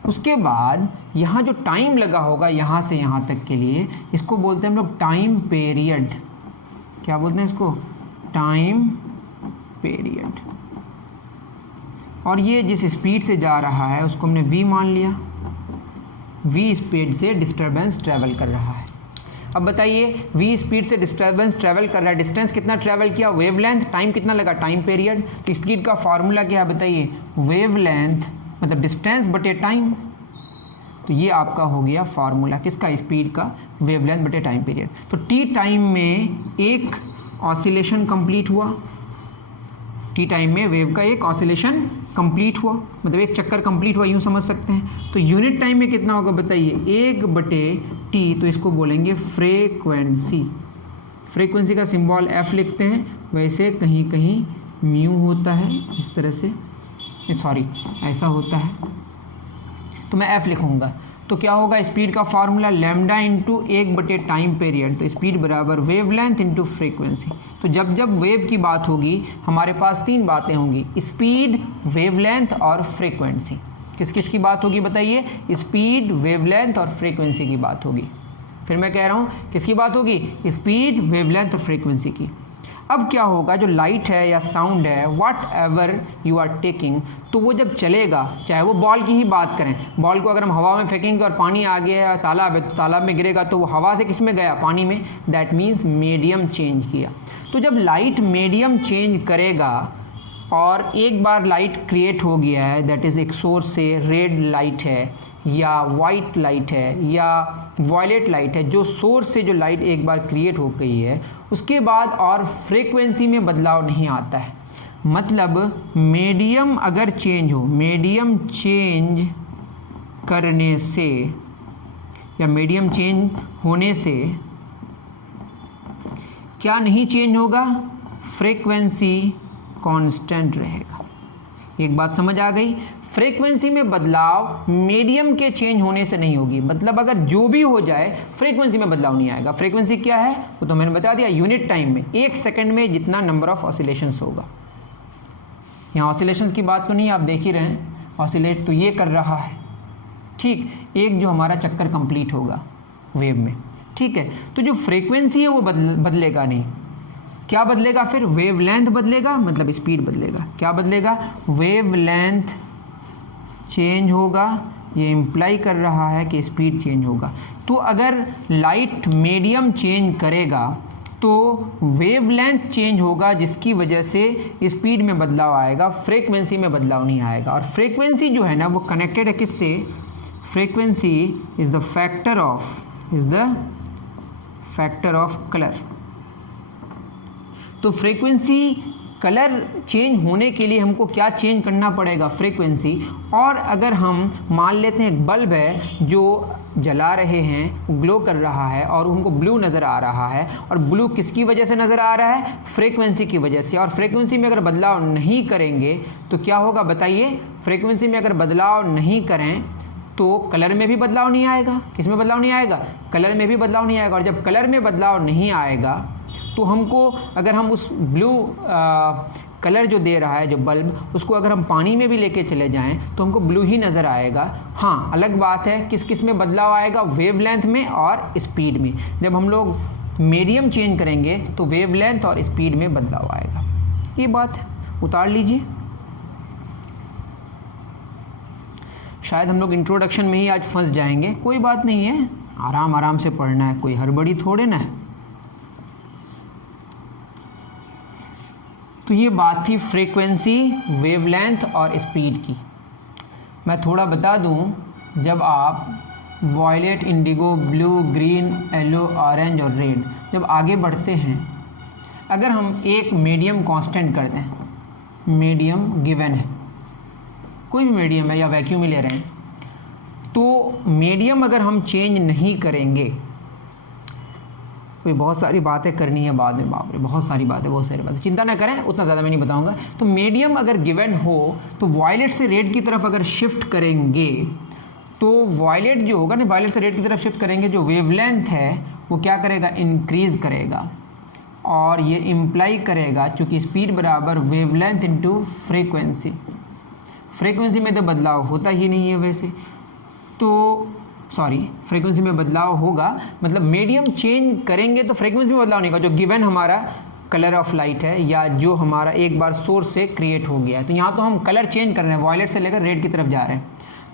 उसके बाद यहाँ जो टाइम लगा होगा यहाँ से यहाँ तक के लिए, इसको बोलते हैं हम लोग टाइम पीरियड। क्या बोलते हैं इसको? Time period. और ये जिस स्पीड से जा रहा है उसको हमने v मान लिया, v स्पीड से डिस्टर्बेंस ट्रैवल कर रहा है। अब बताइए, v स्पीड से डिस्टर्बेंस ट्रैवल कर रहा है, डिस्टेंस कितना ट्रैवल किया? वेवलेंथ। टाइम कितना लगा? Time period. तो स्पीड का फॉर्मूला क्या है बताइए? वेवलेंथ मतलब डिस्टेंस बटे टाइम। तो ये आपका हो गया फार्मूला किसका, स्पीड का, वेवलेंथ बटे टाइम पीरियड। तो टी टाइम में एक ऑसिलेशन कंप्लीट हुआ, टी टाइम में वेव का एक ऑसिलेशन कंप्लीट हुआ, मतलब एक चक्कर कंप्लीट हुआ, यूँ समझ सकते हैं। तो यूनिट टाइम में कितना होगा बताइए, 1/t, तो इसको बोलेंगे फ्रीक्वेंसी। फ्रीक्वेंसी का सिंबल एफ लिखते हैं, वैसे कहीं कहीं म्यू होता है, इस तरह से, सॉरी ऐसा होता है, तो मैं एफ लिखूंगा। तो क्या होगा, स्पीड का फार्मूला लैम्डा इंटू 1/टाइम पीरियड, तो स्पीड बराबर वेवलेंथ इंटू फ्रीक्वेंसी। तो जब जब वेव की बात होगी हमारे पास तीन बातें होंगी, स्पीड, वेवलेंथ और फ्रीक्वेंसी। किस किस की बात होगी बताइए, स्पीड, वेवलेंथ और फ्रीक्वेंसी की बात होगी। फिर मैं कह रहा हूँ किसकी बात होगी, स्पीड, वेवलेंथ और फ्रीक्वेंसी की। अब क्या होगा, जो लाइट है या साउंड है, whatever you are taking, तो वो जब चलेगा, चाहे वो बॉल की ही बात करें, बॉल को अगर हम हवा में फेंकेंगे और पानी आ गया तालाब है, तो तालाब में गिरेगा, तो वो हवा से किस में गया, पानी में, दैट मीन्स मीडियम चेंज किया। तो जब लाइट मीडियम चेंज करेगा और एक बार लाइट क्रिएट हो गया है, दैट इज़ एक सोर्स से रेड लाइट है या वाइट लाइट है या वॉयलेट लाइट है, जो सोर्स से जो लाइट एक बार क्रिएट हो गई है, उसके बाद और फ्रीक्वेंसी में बदलाव नहीं आता है। मतलब मीडियम अगर चेंज हो, मीडियम चेंज करने से या मीडियम चेंज होने से क्या नहीं चेंज होगा, फ्रीक्वेंसी कांस्टेंट रहेगा। एक बात समझ आ गई, फ्रीक्वेंसी में बदलाव मीडियम के चेंज होने से नहीं होगी। मतलब अगर जो भी हो जाए फ्रीक्वेंसी में बदलाव नहीं आएगा। फ्रीक्वेंसी क्या है वो तो मैंने बता दिया, यूनिट टाइम में, एक सेकंड में जितना नंबर ऑफ ऑसिलेशंस होगा। यहाँ ऑसिलेशंस की बात तो नहीं, आप देख ही रहे हैं, ऑसिलेट तो ये कर रहा है, ठीक, एक जो हमारा चक्कर कंप्लीट होगा वेव में, ठीक है। तो जो फ्रीक्वेंसी है वो बदलेगा नहीं। क्या बदलेगा फिर, वेवलेंथ बदलेगा, मतलब स्पीड बदलेगा। क्या बदलेगा, वेवलेंथ चेंज होगा, ये इम्प्लाई कर रहा है कि स्पीड चेंज होगा। तो अगर लाइट मीडियम चेंज करेगा तो वेवलेंथ चेंज होगा, जिसकी वजह से स्पीड में बदलाव आएगा, फ्रीक्वेंसी में बदलाव नहीं आएगा। और फ्रीक्वेंसी जो है ना वो कनेक्टेड है किससे, frequency is the factor of colour. तो फ्रीक्वेंसी, कलर चेंज होने के लिए हमको क्या चेंज करना पड़ेगा, फ्रीक्वेंसी। और अगर हम मान लेते हैं एक बल्ब है जो जला रहे हैं, ग्लो कर रहा है और उनको ब्लू नज़र आ रहा है, और ब्लू किसकी वजह से नज़र आ रहा है, फ्रीक्वेंसी की वजह से। और फ्रीक्वेंसी में अगर बदलाव नहीं करेंगे तो क्या होगा बताइए, फ्रीक्वेंसी में अगर बदलाव नहीं करें तो कलर में भी बदलाव नहीं आएगा। किस में बदलाव नहीं आएगा, कलर में भी बदलाव नहीं आएगा। और जब कलर में बदलाव नहीं आएगा तो हमको, अगर हम उस ब्लू कलर जो दे रहा है जो बल्ब, उसको अगर हम पानी में भी लेके चले जाएं तो हमको ब्लू ही नज़र आएगा। हाँ, अलग बात है किस किस में बदलाव आएगा, वेवलेंथ में और स्पीड में। जब हम लोग मीडियम चेंज करेंगे तो वेवलेंथ और स्पीड में बदलाव आएगा। ये बात उतार लीजिए। शायद हम लोग इंट्रोडक्शन में ही आज फंस जाएंगे, कोई बात नहीं है, आराम आराम से पढ़ना है, कोई हड़बड़ी थोड़े ना है। तो ये बात थी फ्रीक्वेंसी, वेवलेंथ और स्पीड की। मैं थोड़ा बता दूं, जब आप violet, indigo, blue, green, yellow, orange और रेड जब आगे बढ़ते हैं, अगर हम एक मीडियम कांस्टेंट कर दें, मीडियम गिवन है, कोई भी मीडियम है या वैक्यूम ही ले रहे हैं, तो मीडियम अगर हम चेंज नहीं करेंगे, कोई बहुत सारी बातें करनी है बाद में, बाप रे बहुत सारी बातें, चिंता ना करें, उतना ज़्यादा मैं नहीं बताऊंगा। तो मीडियम अगर गिवन हो तो वॉयलेट से रेड की तरफ अगर शिफ्ट करेंगे तो वॉयलेट जो होगा ना, वॉयलेट से रेड की तरफ शिफ्ट करेंगे, जो वेवलेंथ है वो क्या करेगा, इंक्रीज करेगा। और ये इम्प्लाई करेगा, चूँकि स्पीड बराबर वेवलेंथ इंटू फ्रीक्वेंसी। फ्रीक्वेंसी में तो बदलाव होता ही नहीं है वैसे, तो सॉरी, फ्रीक्वेंसी में बदलाव होगा, मतलब मीडियम चेंज करेंगे तो फ्रीक्वेंसी में बदलाव नहीं होगा। जो गिवन हमारा कलर ऑफ लाइट है या जो हमारा एक बार सोर्स से क्रिएट हो गया है, तो यहाँ तो हम कलर चेंज कर रहे हैं, वॉयलेट से लेकर रेड की तरफ जा रहे हैं।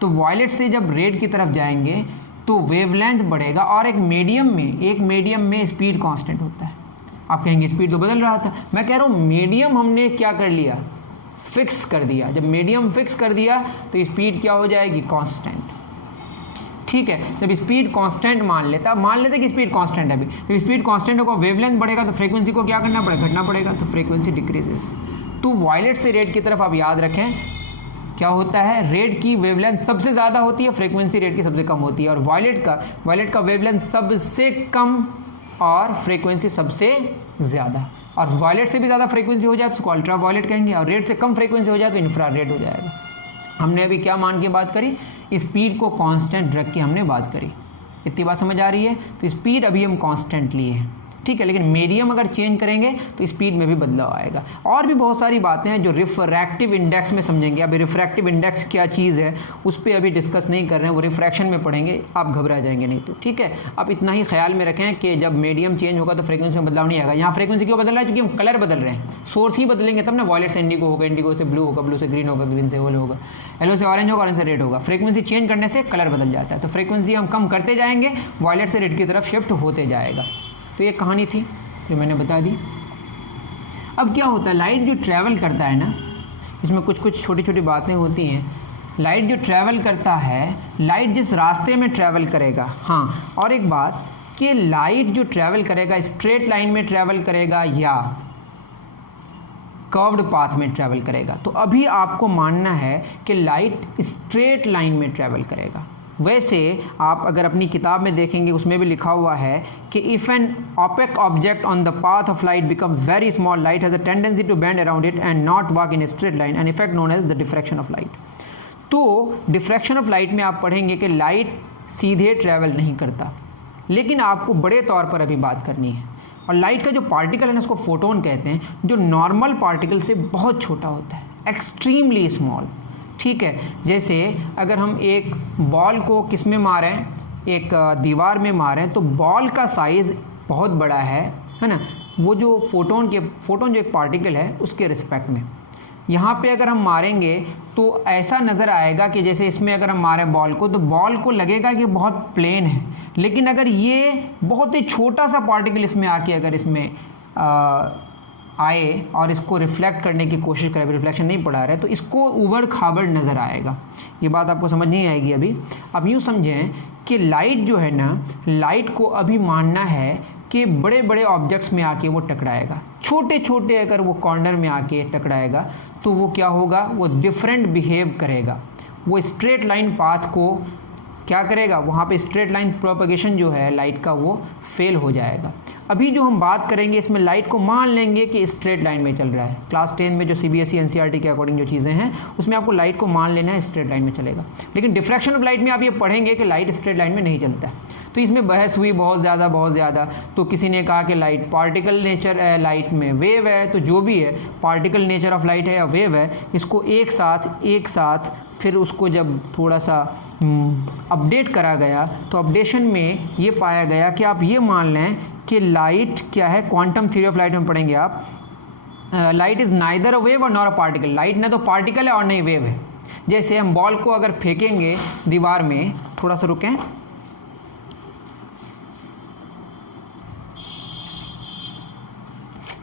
तो वॉयलेट से जब रेड की तरफ जाएंगे तो वेवलेंथ बढ़ेगा, और एक मीडियम में स्पीड कांस्टेंट होता है। आप कहेंगे स्पीड तो बदल रहा था, मैं कह रहा हूँ मीडियम हमने क्या कर लिया, फिक्स कर दिया। जब मीडियम फिक्स कर दिया तो स्पीड क्या हो जाएगी, कांस्टेंट। ठीक है, जब स्पीड कांस्टेंट मान लेता, मान लेते कि स्पीड कांस्टेंट है अभी, जब स्पीड कांस्टेंट होगा वेवलेंथ बढ़ेगा तो फ्रीक्वेंसी को क्या करना पड़ेगा, घटना पड़ेगा, तो फ्रीक्वेंसी डिक्रीजेस। तो वायलेट से रेड की तरफ आप याद रखें क्या होता है, रेड की वेवलेंथ सबसे ज़्यादा होती है, फ्रीक्वेंसी रेड की सबसे कम होती है, और वायलेट का वेवलेंथ सबसे कम और फ्रीक्वेंसी सबसे ज़्यादा, और वायलेट से भी ज़्यादा फ्रीक्वेंसी हो जाए तो उसको अल्ट्रा वायलेट कहेंगे, और रेड से कम फ्रीक्वेंसी हो जाए तो इंफ्रारेड हो जाएगा। हमने अभी क्या मान के बात करी, स्पीड को कांस्टेंट रख के हमने बात करी, इतनी बात समझ आ रही है। तो स्पीड अभी हम कांस्टेंट लिए हैं, ठीक है, लेकिन मीडियम अगर चेंज करेंगे तो स्पीड में भी बदलाव आएगा। और भी बहुत सारी बातें हैं जो रिफ्रैक्टिव इंडेक्स में समझेंगे। अभी रिफ्रैक्टिव इंडेक्स क्या चीज़ है उस पर अभी डिस्कस नहीं कर रहे हैं, वो रिफ्रैक्शन में पढ़ेंगे, आप घबरा जाएंगे नहीं तो, ठीक है। अब इतना ही ख्याल में रखें कि जब मीडियम चेंज होगा तो फ्रीक्वेंसी में बदलाव नहीं आएगा। यहाँ फ्रीक्वेंसी क्यों बदल रहा है, क्योंकि हम कलर बदल रहे हैं, सोर्स ही बदलेंगे तब ना, वॉयलेट से इंडिगो होगा, इंडिगो से ब्लू होगा, ब्लू से ग्रीन होगा, ग्रीन से येलो होगा, येलो से ऑरेंज होगा, ऑरेंज से रेड होगा। फ्रीक्वेंसी चेंज करने से कलर बदल जाता है, तो फ्रीक्वेंसी हम कम करते जाएंगे, वॉयलेट से रेड की तरफ शिफ्ट होते जाएगा। तो ये कहानी थी जो मैंने बता दी। अब क्या होता है, लाइट जो ट्रैवल करता है ना, इसमें कुछ कुछ छोटी छोटी बातें होती हैं। लाइट जो ट्रैवल करता है, लाइट जिस रास्ते में ट्रैवल करेगा, हाँ, और एक बात कि लाइट जो ट्रैवल करेगा स्ट्रेट लाइन में ट्रैवल करेगा या कर्व्ड पाथ में ट्रैवल करेगा। तो अभी आपको मानना है कि लाइट स्ट्रेट लाइन में ट्रैवल करेगा। वैसे आप अगर अपनी किताब में देखेंगे उसमें भी लिखा हुआ है कि if an opaque object on the path of light becomes very small, light has a tendency to bend around it and not walk in a straight line, an effect known as the diffraction of light. तो diffraction of light में आप पढ़ेंगे कि light सीधे travel नहीं करता, लेकिन आपको बड़े तौर पर अभी बात करनी है। और लाइट का जो पार्टिकल है ना, उसको फोटोन कहते हैं, जो नॉर्मल पार्टिकल से बहुत छोटा होता है, एक्सट्रीमली स्मॉल, ठीक है। जैसे अगर हम एक बॉल को किस में मारें, एक दीवार में मारें, तो बॉल का साइज़ बहुत बड़ा है ना, वो जो फोटोन जो एक पार्टिकल है उसके रिस्पेक्ट में। यहाँ पे अगर हम मारेंगे तो ऐसा नज़र आएगा कि जैसे इसमें अगर हम मारें बॉल को, तो बॉल को लगेगा कि बहुत प्लेन है, लेकिन अगर ये बहुत ही छोटा सा पार्टिकल इसमें आके अगर इसमें आए और इसको रिफ्लेक्ट करने की कोशिश करें, रिफ्लेक्शन नहीं पढ़ा रहे, तो इसको उबड़ खाबड़ नज़र आएगा। ये बात आपको समझ नहीं आएगी अभी। अब यूँ समझें कि लाइट जो है ना, लाइट को अभी मानना है कि बड़े बड़े ऑब्जेक्ट्स में आके वो टकराएगा, छोटे छोटे अगर वो कॉर्नर में आके टकराएगा तो वो क्या होगा, वो डिफरेंट बिहेव करेगा, वो स्ट्रेट लाइन पाथ को क्या करेगा, वहाँ पे स्ट्रेट लाइन प्रोपगेशन जो है लाइट का वो फेल हो जाएगा। अभी जो हम बात करेंगे इसमें लाइट को मान लेंगे कि स्ट्रेट लाइन में चल रहा है। क्लास 10 में जो CBSE NCERT के अकॉर्डिंग जो चीज़ें हैं उसमें आपको लाइट को मान लेना है स्ट्रेट लाइन में चलेगा, लेकिन डिफ्रैक्शन ऑफ लाइट में आप ये पढ़ेंगे कि लाइट स्ट्रेट लाइन में नहीं चलता है। तो इसमें बहस हुई बहुत ज़्यादा। तो किसी ने कहा कि लाइट पार्टिकल नेचर है, लाइट में वेव है, तो जो भी है पार्टिकल नेचर ऑफ लाइट है या वेव है, इसको एक साथ फिर उसको जब थोड़ा सा अपडेट करा गया तो अपडेशन में ये पाया गया कि आप ये मान लें कि लाइट क्या है, क्वांटम थ्योरी ऑफ लाइट में पढ़ेंगे आप, light is neither a wave और नॉट अ पार्टिकल। लाइट ना तो पार्टिकल है और नहीं वेव है। जैसे हम बॉल को अगर फेंकेंगे दीवार में, थोड़ा सा रुकें,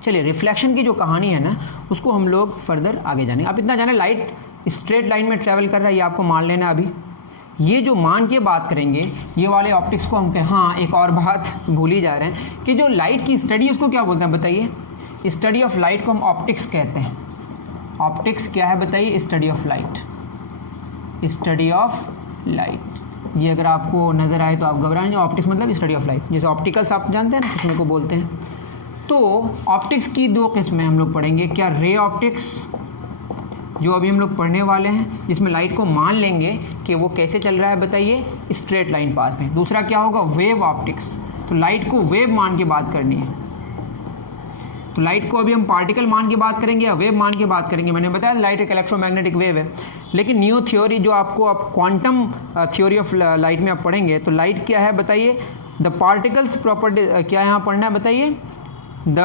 चलिए रिफ्लेक्शन की जो कहानी है ना उसको हम लोग फर्दर आगे जानेंगे। आप इतना जाने लाइट स्ट्रेट लाइन में ट्रैवल कर रहा है, ये आपको मान लेना। अभी ये जो मान के बात करेंगे ये वाले ऑप्टिक्स को हम कहें, हाँ एक और बात भूल ही जा रहे हैं कि जो लाइट की स्टडी उसको क्या बोलते हैं बताइए, स्टडी ऑफ लाइट को हम ऑप्टिक्स कहते हैं। ऑप्टिक्स क्या है बताइए, study of light, study of light. ये अगर आपको नज़र आए तो आप घबराएं, ऑप्टिक्स मतलब स्टडी ऑफ लाइट, जैसे ऑप्टिकल्स आप जानते हैं ना किसमें को बोलते हैं। तो ऑप्टिक्स की दो किस्में हम लोग पढ़ेंगे, क्या रे ऑप्टिक्स जो अभी हम लोग पढ़ने वाले हैं, जिसमें लाइट को मान लेंगे कि वो कैसे चल रहा है बताइए, स्ट्रेट लाइन पाथ में। दूसरा क्या होगा, वेव ऑप्टिक्स, तो लाइट को वेव मान के बात करनी है। तो लाइट को अभी हम पार्टिकल मान के बात करेंगे या वेव मान के बात करेंगे। मैंने बताया लाइट एक इलेक्ट्रोमैग्नेटिक वेव है, लेकिन न्यू थ्योरी जो आपको आप क्वांटम थ्योरी ऑफ लाइट में आप पढ़ेंगे तो लाइट क्या है बताइए, द पार्टिकल्स प्रॉपर्टी क्या यहाँ पढ़ना है बताइए, the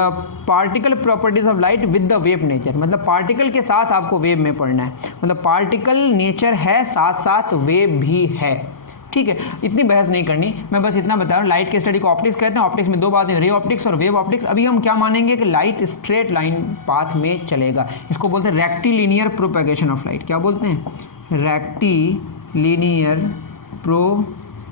particle properties of light with the wave nature, मतलब पार्टिकल के साथ आपको वेव में पढ़ना है, मतलब पार्टिकल नेचर है साथ साथ वेव भी है, ठीक है। इतनी बहस नहीं करनी, मैं बस इतना बता रहा हूँ। लाइट के स्टडी को ऑप्टिक्स कहते हैं। ऑप्टिक्स में दो बातें, रे ऑप्टिक्स और वेव ऑप्टिक्स। अभी हम क्या मानेंगे कि लाइट स्ट्रेट लाइन पाथ में चलेगा, इसको बोलते हैं रेक्टिलिनियर प्रोपेगेशन ऑफ लाइट। क्या बोलते हैं, रेक्टिलिनियर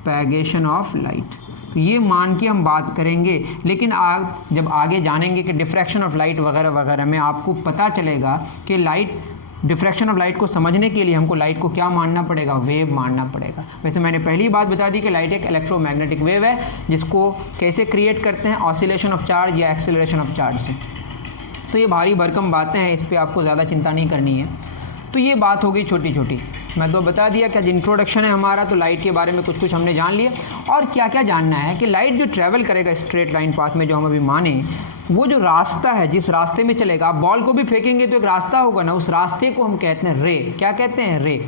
प्रोपैगेशन ऑफ लाइट। तो ये मान के हम बात करेंगे, लेकिन आप जब आगे जानेंगे कि डिफ्रैक्शन ऑफ लाइट वगैरह वगैरह में आपको पता चलेगा कि लाइट, डिफ्रैक्शन ऑफ लाइट को समझने के लिए हमको लाइट को क्या मानना पड़ेगा, वेव मानना पड़ेगा। वैसे मैंने पहली बात बता दी कि लाइट एक इलेक्ट्रोमैग्नेटिक वेव है, जिसको कैसे क्रिएट करते हैं, ऑसिलेशन ऑफ चार्ज या एक्सेलरेशन ऑफ चार्ज से। तो ये भारी भरकम बातें हैं, इस पर आपको ज़्यादा चिंता नहीं करनी है। तो ये बात हो गई छोटी छोटी, मैं तो बता दिया कि आज इंट्रोडक्शन है हमारा, तो लाइट के बारे में कुछ कुछ हमने जान लिया। और क्या क्या जानना है कि लाइट जो ट्रैवल करेगा स्ट्रेट लाइन पाथ में, जो हम अभी माने, वो जो रास्ता है, जिस रास्ते में चलेगा, आप बॉल को भी फेंकेंगे तो एक रास्ता होगा ना, उस रास्ते को हम कहते हैं रे। क्या कहते हैं, रे।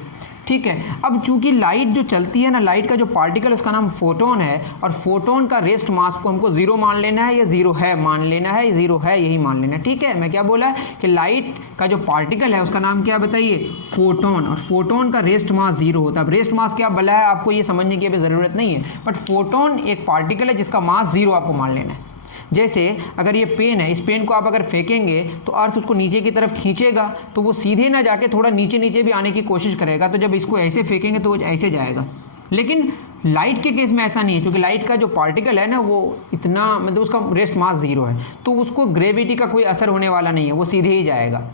ठीक है। अब चूंकि लाइट जो चलती है ना, लाइट का जो पार्टिकल, उसका नाम फोटोन है, और फोटोन का रेस्ट मास को हमको जीरो मान लेना है, या जीरो है मान लेना है, जीरो है यही मान लेना है। ठीक है। मैं क्या बोला कि लाइट का जो पार्टिकल है उसका नाम क्या बताइए, फोटोन, और फोटोन का रेस्ट मास जीरो होता है। अब रेस्ट मास क्या बोला है आपको ये समझने की अभी ज़रूरत नहीं है, बट फोटोन एक पार्टिकल है जिसका मास जीरो आपको मान लेना है। जैसे अगर ये पेन है, इस पेन को आप अगर फेंकेंगे तो अर्थ उसको नीचे की तरफ खींचेगा, तो वो सीधे ना जाके थोड़ा नीचे नीचे भी आने की कोशिश करेगा। तो जब इसको ऐसे फेंकेंगे तो वो ऐसे जाएगा। लेकिन लाइट के केस में ऐसा नहीं है, क्योंकि लाइट का जो पार्टिकल है ना, वो इतना, मतलब उसका रेस्ट मास जीरो है, तो उसको ग्रेविटी का कोई असर होने वाला नहीं है, वो सीधे ही जाएगा।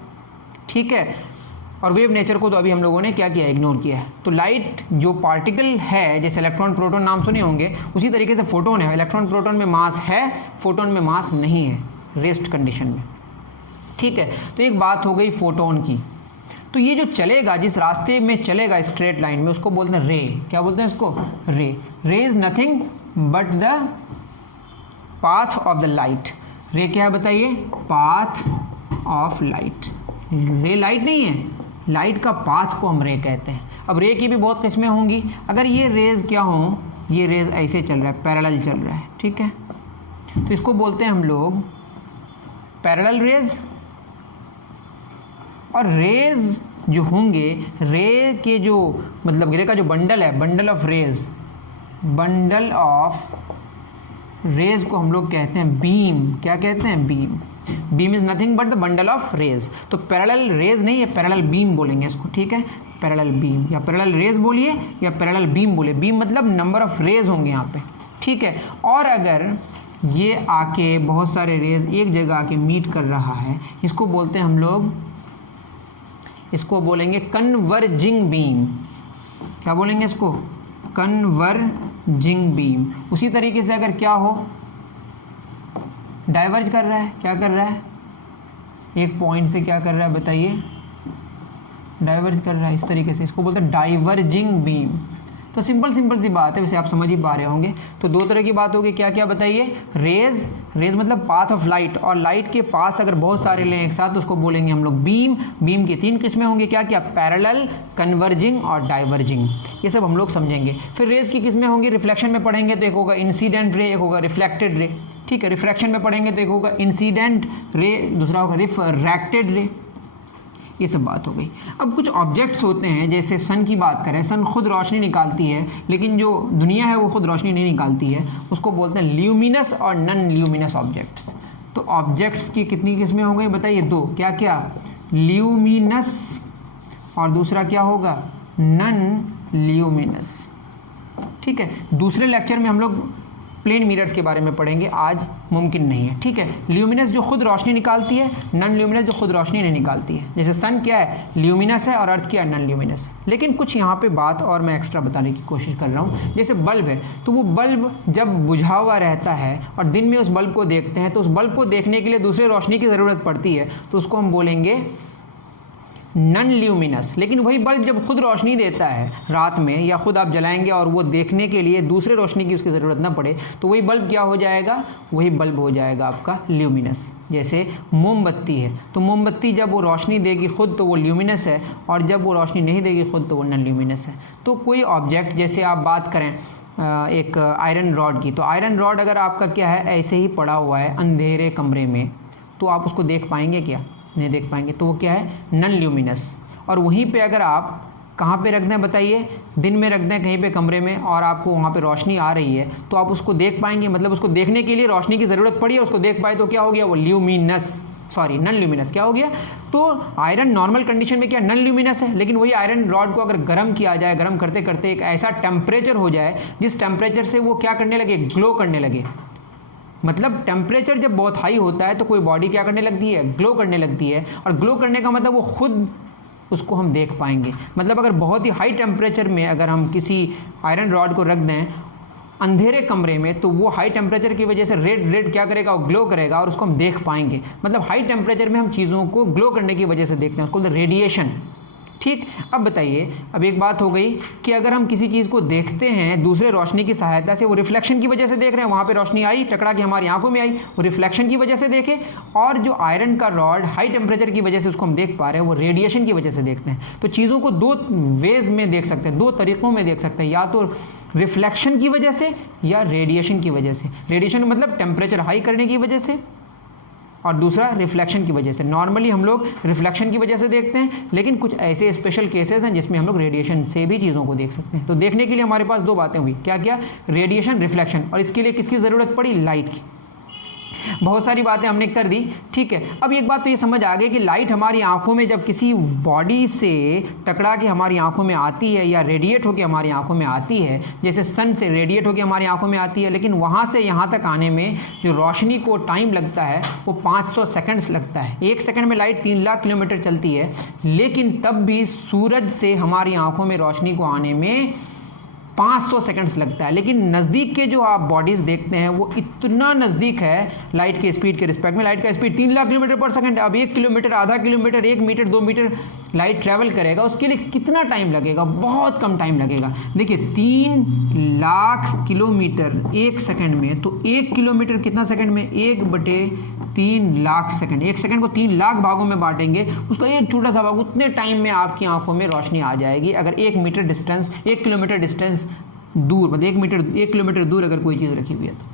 ठीक है। और वेव नेचर को तो अभी हम लोगों ने क्या किया, इग्नोर किया है। तो लाइट जो पार्टिकल है, जैसे इलेक्ट्रॉन प्रोटॉन नाम सुने होंगे, उसी तरीके से फोटोन है। इलेक्ट्रॉन प्रोटॉन में मास है, फोटोन में मास नहीं है, रेस्ट कंडीशन में। ठीक है। तो एक बात हो गई फोटोन की। तो ये जो चलेगा, जिस रास्ते में चलेगा स्ट्रेट लाइन में, उसको बोलते हैं रे। क्या बोलते हैं इसको, रे। रे is nothing but the path of the light. रे क्या है बताइए, पाथ ऑफ लाइट। रे लाइट नहीं है, लाइट का पाथ को हम रे कहते हैं। अब रे की भी बहुत किस्में होंगी। अगर ये रेज क्या हो, ये रेज ऐसे चल रहा है, पैरेलल चल रहा है। ठीक है। तो इसको बोलते हैं हम लोग पैरेलल रेज। और रेज जो होंगे, रे के जो मतलब रे का जो बंडल है, bundle of rays, bundle of rays को हम लोग कहते हैं बीम। क्या कहते हैं, beam. Beam is nothing but the bundle of rays. तो पैरेलल रेज नहीं है, पैरेलल बीम बोलेंगे इसको। ठीक है। पैरेलल बीम या पैरेलल रेज बोलिए या पैरेलल बीम बोलिए। बीम मतलब नंबर ऑफ रेज होंगे यहाँ पे। ठीक है। और अगर ये आके बहुत सारे रेज एक जगह आके मीट कर रहा है, इसको बोलते हैं हम लोग, इसको बोलेंगे कन्वर्जिंग बीम। क्या बोलेंगे इसको, कन्वर्जिंग बीम। उसी तरीके से अगर क्या हो, डाइवर्ज कर रहा है, क्या कर रहा है, एक पॉइंट से क्या कर रहा है बताइए, डाइवर्ज कर रहा है, इस तरीके से, इसको बोलते हैं डाइवर्जिंग बीम। तो सिंपल सी बात है, वैसे आप समझ ही पा रहे होंगे। तो दो तरह की बात होगी, क्या क्या बताइए, रेज। रेज मतलब पाथ ऑफ लाइट, और लाइट के पास अगर बहुत सारे लें एक साथ तो उसको बोलेंगे हम लोग बीम। बीम की तीन किस्में होंगी, क्या क्या, पैरेलल, कन्वर्जिंग और डाइवर्जिंग। ये सब हम लोग समझेंगे। फिर रेज की किस्में होंगी, रिफ्लेक्शन में पढ़ेंगे तो एक होगा इंसिडेंट रे, एक होगा रिफ्लेक्टेड रे। ठीक है। रिफ्रैक्शन में पढ़ेंगे तो एक होगा इंसिडेंट रे, दूसरा होगा रिफ्रैक्टेड रे। ये सब बात हो गई। अब कुछ ऑब्जेक्ट्स होते हैं, जैसे सन की बात करें, सन खुद रोशनी निकालती है, लेकिन जो दुनिया है वो खुद रोशनी नहीं निकालती है, उसको बोलते हैं ल्यूमिनस और नॉन ल्यूमिनस ऑब्जेक्ट्स। तो ऑब्जेक्ट्स की कितनी किस्में हो गई बताइए, दो। क्या क्या, ल्यूमिनस और दूसरा क्या होगा, नॉन ल्यूमिनस। ठीक है। दूसरे लेक्चर में हम लोग प्लेन मिरर्स के बारे में पढ़ेंगे, आज मुमकिन नहीं है। ठीक है। ल्यूमिनस जो खुद रोशनी निकालती है, नॉन ल्यूमिनस जो खुद रोशनी नहीं निकालती है। जैसे सन क्या है, ल्यूमिनस है, और अर्थ क्या है, नॉन ल्यूमिनस। लेकिन कुछ यहाँ पे बात और मैं एक्स्ट्रा बताने की कोशिश कर रहा हूँ। जैसे बल्ब है, तो वो बल्ब जब बुझा हुआ रहता है और दिन में उस बल्ब को देखते हैं, तो उस बल्ब को देखने के लिए दूसरे रोशनी की ज़रूरत पड़ती है, तो उसको हम बोलेंगे नॉन ल्यूमिनस। लेकिन वही बल्ब जब खुद रोशनी देता है रात में, या खुद आप जलाएंगे और वो देखने के लिए दूसरे रोशनी की उसकी ज़रूरत ना पड़े, तो वही बल्ब क्या हो जाएगा, वही बल्ब हो जाएगा आपका ल्यूमिनस। जैसे मोमबत्ती है, तो मोमबत्ती जब वो रोशनी देगी खुद तो वो ल्यूमिनस है, और जब वो रोशनी नहीं देगी खुद तो वो नॉन ल्यूमिनस है। तो कोई ऑब्जेक्ट, जैसे आप बात करें एक आयरन रॉड की, तो आयरन रॉड अगर आपका क्या है, ऐसे ही पड़ा हुआ है अंधेरे कमरे में, तो आप उसको देख पाएंगे क्या, नहीं देख पाएंगे, तो वो क्या है, नॉन ल्यूमिनस। और वहीं पे अगर आप कहाँ पे रख दें बताइए, दिन में रख दें कहीं पे कमरे में, और आपको वहाँ पे रोशनी आ रही है, तो आप उसको देख पाएंगे, मतलब उसको देखने के लिए रोशनी की ज़रूरत पड़ी है, उसको देख पाए तो क्या हो गया, वो ल्यूमिनस। सॉरी नॉन ल्यूमिनस क्या हो गया, तो आयरन नॉर्मल कंडीशन में क्या नॉन ल्यूमिनस है, लेकिन वही आयरन रॉड को अगर गर्म किया जाए, गर्म करते करते एक ऐसा टेम्परेचर हो जाए जिस टेम्परेचर से वो क्या करने लगे, ग्लो करने लगे। मतलब टेम्परेचर जब बहुत हाई होता है तो कोई बॉडी क्या करने लगती है, ग्लो करने लगती है, और ग्लो करने का मतलब वो खुद उसको हम देख पाएंगे। मतलब अगर बहुत ही हाई टेम्परेचर में अगर हम किसी आयरन रॉड को रख दें अंधेरे कमरे में, तो वो हाई टेम्परेचर की वजह से रेड क्या करेगा, वो ग्लो करेगा और उसको हम देख पाएंगे। मतलब हाई टेम्परेचर में हम चीज़ों को ग्लो करने की वजह से देखते हैं, उसको रेडिएशन। ठीक, अब बताइए, अब एक बात हो गई कि अगर हम किसी चीज़ को देखते हैं दूसरे रोशनी की सहायता से, वो रिफ्लेक्शन की वजह से देख रहे हैं, वहाँ पे रोशनी आई टकरा के हमारी आंखों में आई, वो रिफ्लेक्शन की वजह से देखे, और जो आयरन का रॉड हाई टेम्परेचर की वजह से उसको हम देख पा रहे हैं, वो रेडिएशन की वजह से देखते हैं। तो चीज़ों को दो वेज में देख सकते हैं, दो तरीक़ों में देख सकते हैं, या तो रिफ्लेक्शन की वजह से या रेडिएशन की वजह से। रेडिएशन मतलब टेम्परेचर हाई करने की वजह से, और दूसरा रिफ्लेक्शन की वजह से। नॉर्मली हम लोग रिफ्लेक्शन की वजह से देखते हैं, लेकिन कुछ ऐसे स्पेशल केसेस हैं जिसमें हम लोग रेडिएशन से भी चीज़ों को देख सकते हैं। तो देखने के लिए हमारे पास दो बातें हुई, क्या क्या, रेडिएशन, रिफ्लेक्शन, और इसके लिए किसकी ज़रूरत पड़ी, लाइट की। बहुत सारी बातें हमने कर दी, ठीक है। अब एक बात तो ये समझ आ गई कि लाइट हमारी आंखों में जब किसी बॉडी से टकरा के हमारी आंखों में आती है या रेडिएट होकर हमारी आंखों में आती है, जैसे सन से रेडिएट होकर हमारी आंखों में आती है, लेकिन वहाँ से यहाँ तक आने में जो रोशनी को टाइम लगता है वो 500 सेकंड्स लगता है। 1 सेकंड में लाइट 3 लाख किलोमीटर चलती है, लेकिन तब भी सूरज से हमारी आंखों में रोशनी को आने में 500 सेकंड्स लगता है। लेकिन नज़दीक के जो आप बॉडीज़ देखते हैं वो इतना नज़दीक है लाइट के स्पीड के रिस्पेक्ट में। लाइट का स्पीड 3 लाख किलोमीटर पर सेकंड है। अब 1 किलोमीटर, आधा kilometre, 1 metre, 2 metre light travel करेगा, उसके लिए कितना टाइम लगेगा, बहुत कम टाइम लगेगा। देखिए 3 लाख किलोमीटर 1 सेकंड में, तो 1 किलोमीटर कितना सेकंड में, 1/3 लाख सेकंड। 1 सेकंड को 3 लाख भागों में बांटेंगे, उसका एक छोटा सा भाग, उतने टाइम में आपकी आंखों में रोशनी आ जाएगी। अगर 1 मीटर डिस्टेंस, 1 किलोमीटर डिस्टेंस दूर, मतलब 1 किलोमीटर दूर अगर कोई चीज़ रखी हुई है, तो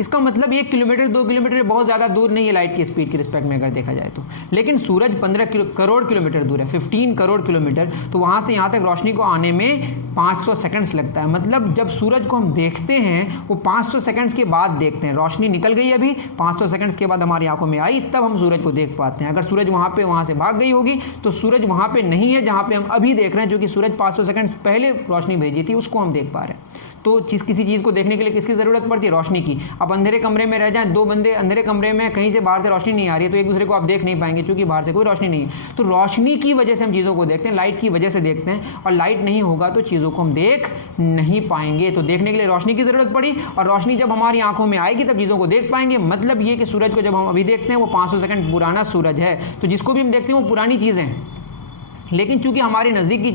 इसका मतलब 1 किलोमीटर 2 किलोमीटर बहुत ज़्यादा दूर नहीं है लाइट की स्पीड के रिस्पेक्ट में अगर देखा जाए तो। लेकिन सूरज 15 करोड़ किलोमीटर दूर है, 15 करोड़ किलोमीटर, तो वहाँ से यहाँ तक रोशनी को आने में 500 सेकंड्स लगता है। मतलब जब सूरज को हम देखते हैं वो 500 सेकंड्स के बाद देखते हैं। रोशनी निकल गई अभी, 500 सेकंड्स के बाद हमारी आंखों में आई, तब हम सूरज को देख पाते हैं। अगर सूरज वहाँ से भाग गई होगी तो सूरज वहाँ पे नहीं है जहाँ पे हम अभी देख रहे हैं, जो कि सूरज 500 सेकंड्स पहले रोशनी भेजी थी, उसको हम देख पा रहे हैं। तो किसी चीज़ को देखने के लिए किसकी ज़रूरत पड़ती है, रोशनी की। अब अंधेरे कमरे में रह जाएं, 2 बंदे अंधेरे कमरे में, कहीं से बाहर से रोशनी नहीं आ रही है, तो एक दूसरे को आप देख नहीं पाएंगे क्योंकि बाहर से कोई रोशनी नहीं है। तो रोशनी की वजह से हम चीज़ों को देखते हैं, लाइट की वजह से देखते हैं, और लाइट नहीं होगा तो चीज़ों को हम देख नहीं पाएंगे। तो देखने के लिए रोशनी की ज़रूरत पड़ी, और रोशनी जब हमारी आंखों में आएगी तब चीज़ों को देख पाएंगे। मतलब ये कि सूरज को जब हम अभी देखते हैं वो 500 सेकंड पुराना सूरज है, तो जिसको भी हम देखते हैं वो पुरानी चीज़ें। लेकिन चूंकि हमारे नज़दीक की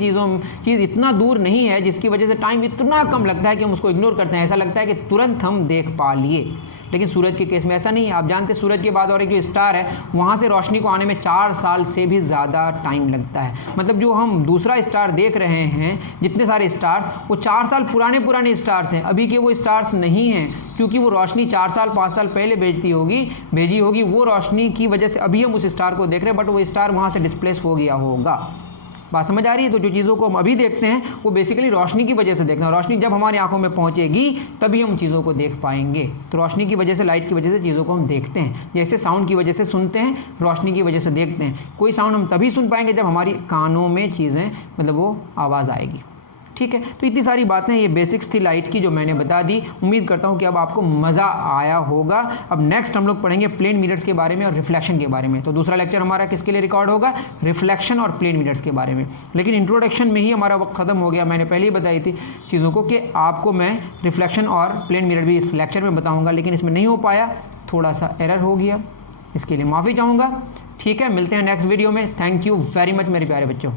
चीज़ इतना दूर नहीं है, जिसकी वजह से टाइम इतना कम लगता है कि हम उसको इग्नोर करते हैं। ऐसा लगता है कि तुरंत हम देख पा लिए, लेकिन सूरज के केस में ऐसा नहीं है। आप जानते हैं सूरज के बाद और एक जो स्टार है, वहाँ से रोशनी को आने में 4 साल से भी ज़्यादा टाइम लगता है। मतलब जो हम दूसरा स्टार देख रहे हैं, जितने सारे स्टार्स, वो 4 साल पुराने स्टार्स हैं, अभी के वो स्टार्स नहीं हैं, क्योंकि वो रोशनी 4 साल 5 साल पहले भेजी होगी। वो रोशनी की वजह से अभी हम उस स्टार को देख रहे हैं, बट वो स्टार वहाँ से डिस्प्लेस हो गया होगा। बात समझ आ रही है? तो जो चीज़ों को हम अभी देखते हैं वो बेसिकली रोशनी की वजह से देखते हैं। रोशनी जब हमारी आंखों में पहुंचेगी तभी हम चीज़ों को देख पाएंगे। तो रोशनी की वजह से, लाइट की वजह से चीज़ों को हम देखते हैं। जैसे साउंड की वजह से सुनते हैं, रोशनी की वजह से देखते हैं। कोई साउंड हम तभी सुन पाएंगे जब हमारी कानों में चीज़ें, मतलब वो आवाज़ आएगी। ठीक है, तो इतनी सारी बातें, ये बेसिक्स थी लाइट की जो मैंने बता दी। उम्मीद करता हूँ कि अब आपको मज़ा आया होगा। अब नेक्स्ट हम लोग पढ़ेंगे प्लेन मिरर्स के बारे में और रिफ्लेक्शन के बारे में। तो दूसरा लेक्चर हमारा किसके लिए रिकॉर्ड होगा, रिफ्लेक्शन और प्लेन मिरर्स के बारे में। लेकिन इंट्रोडक्शन में ही हमारा वक्त ख़त्म हो गया। मैंने पहले ही बताई थी चीज़ों को कि आपको मैं रिफ्लेक्शन और प्लेन मिरर भी इस लेक्चर में बताऊँगा, लेकिन इसमें नहीं हो पाया, थोड़ा सा एरर हो गया, इसके लिए माफ़ी चाहूँगा। ठीक है, मिलते हैं नेक्स्ट वीडियो में। थैंक यू वेरी मच मेरे प्यारे बच्चों।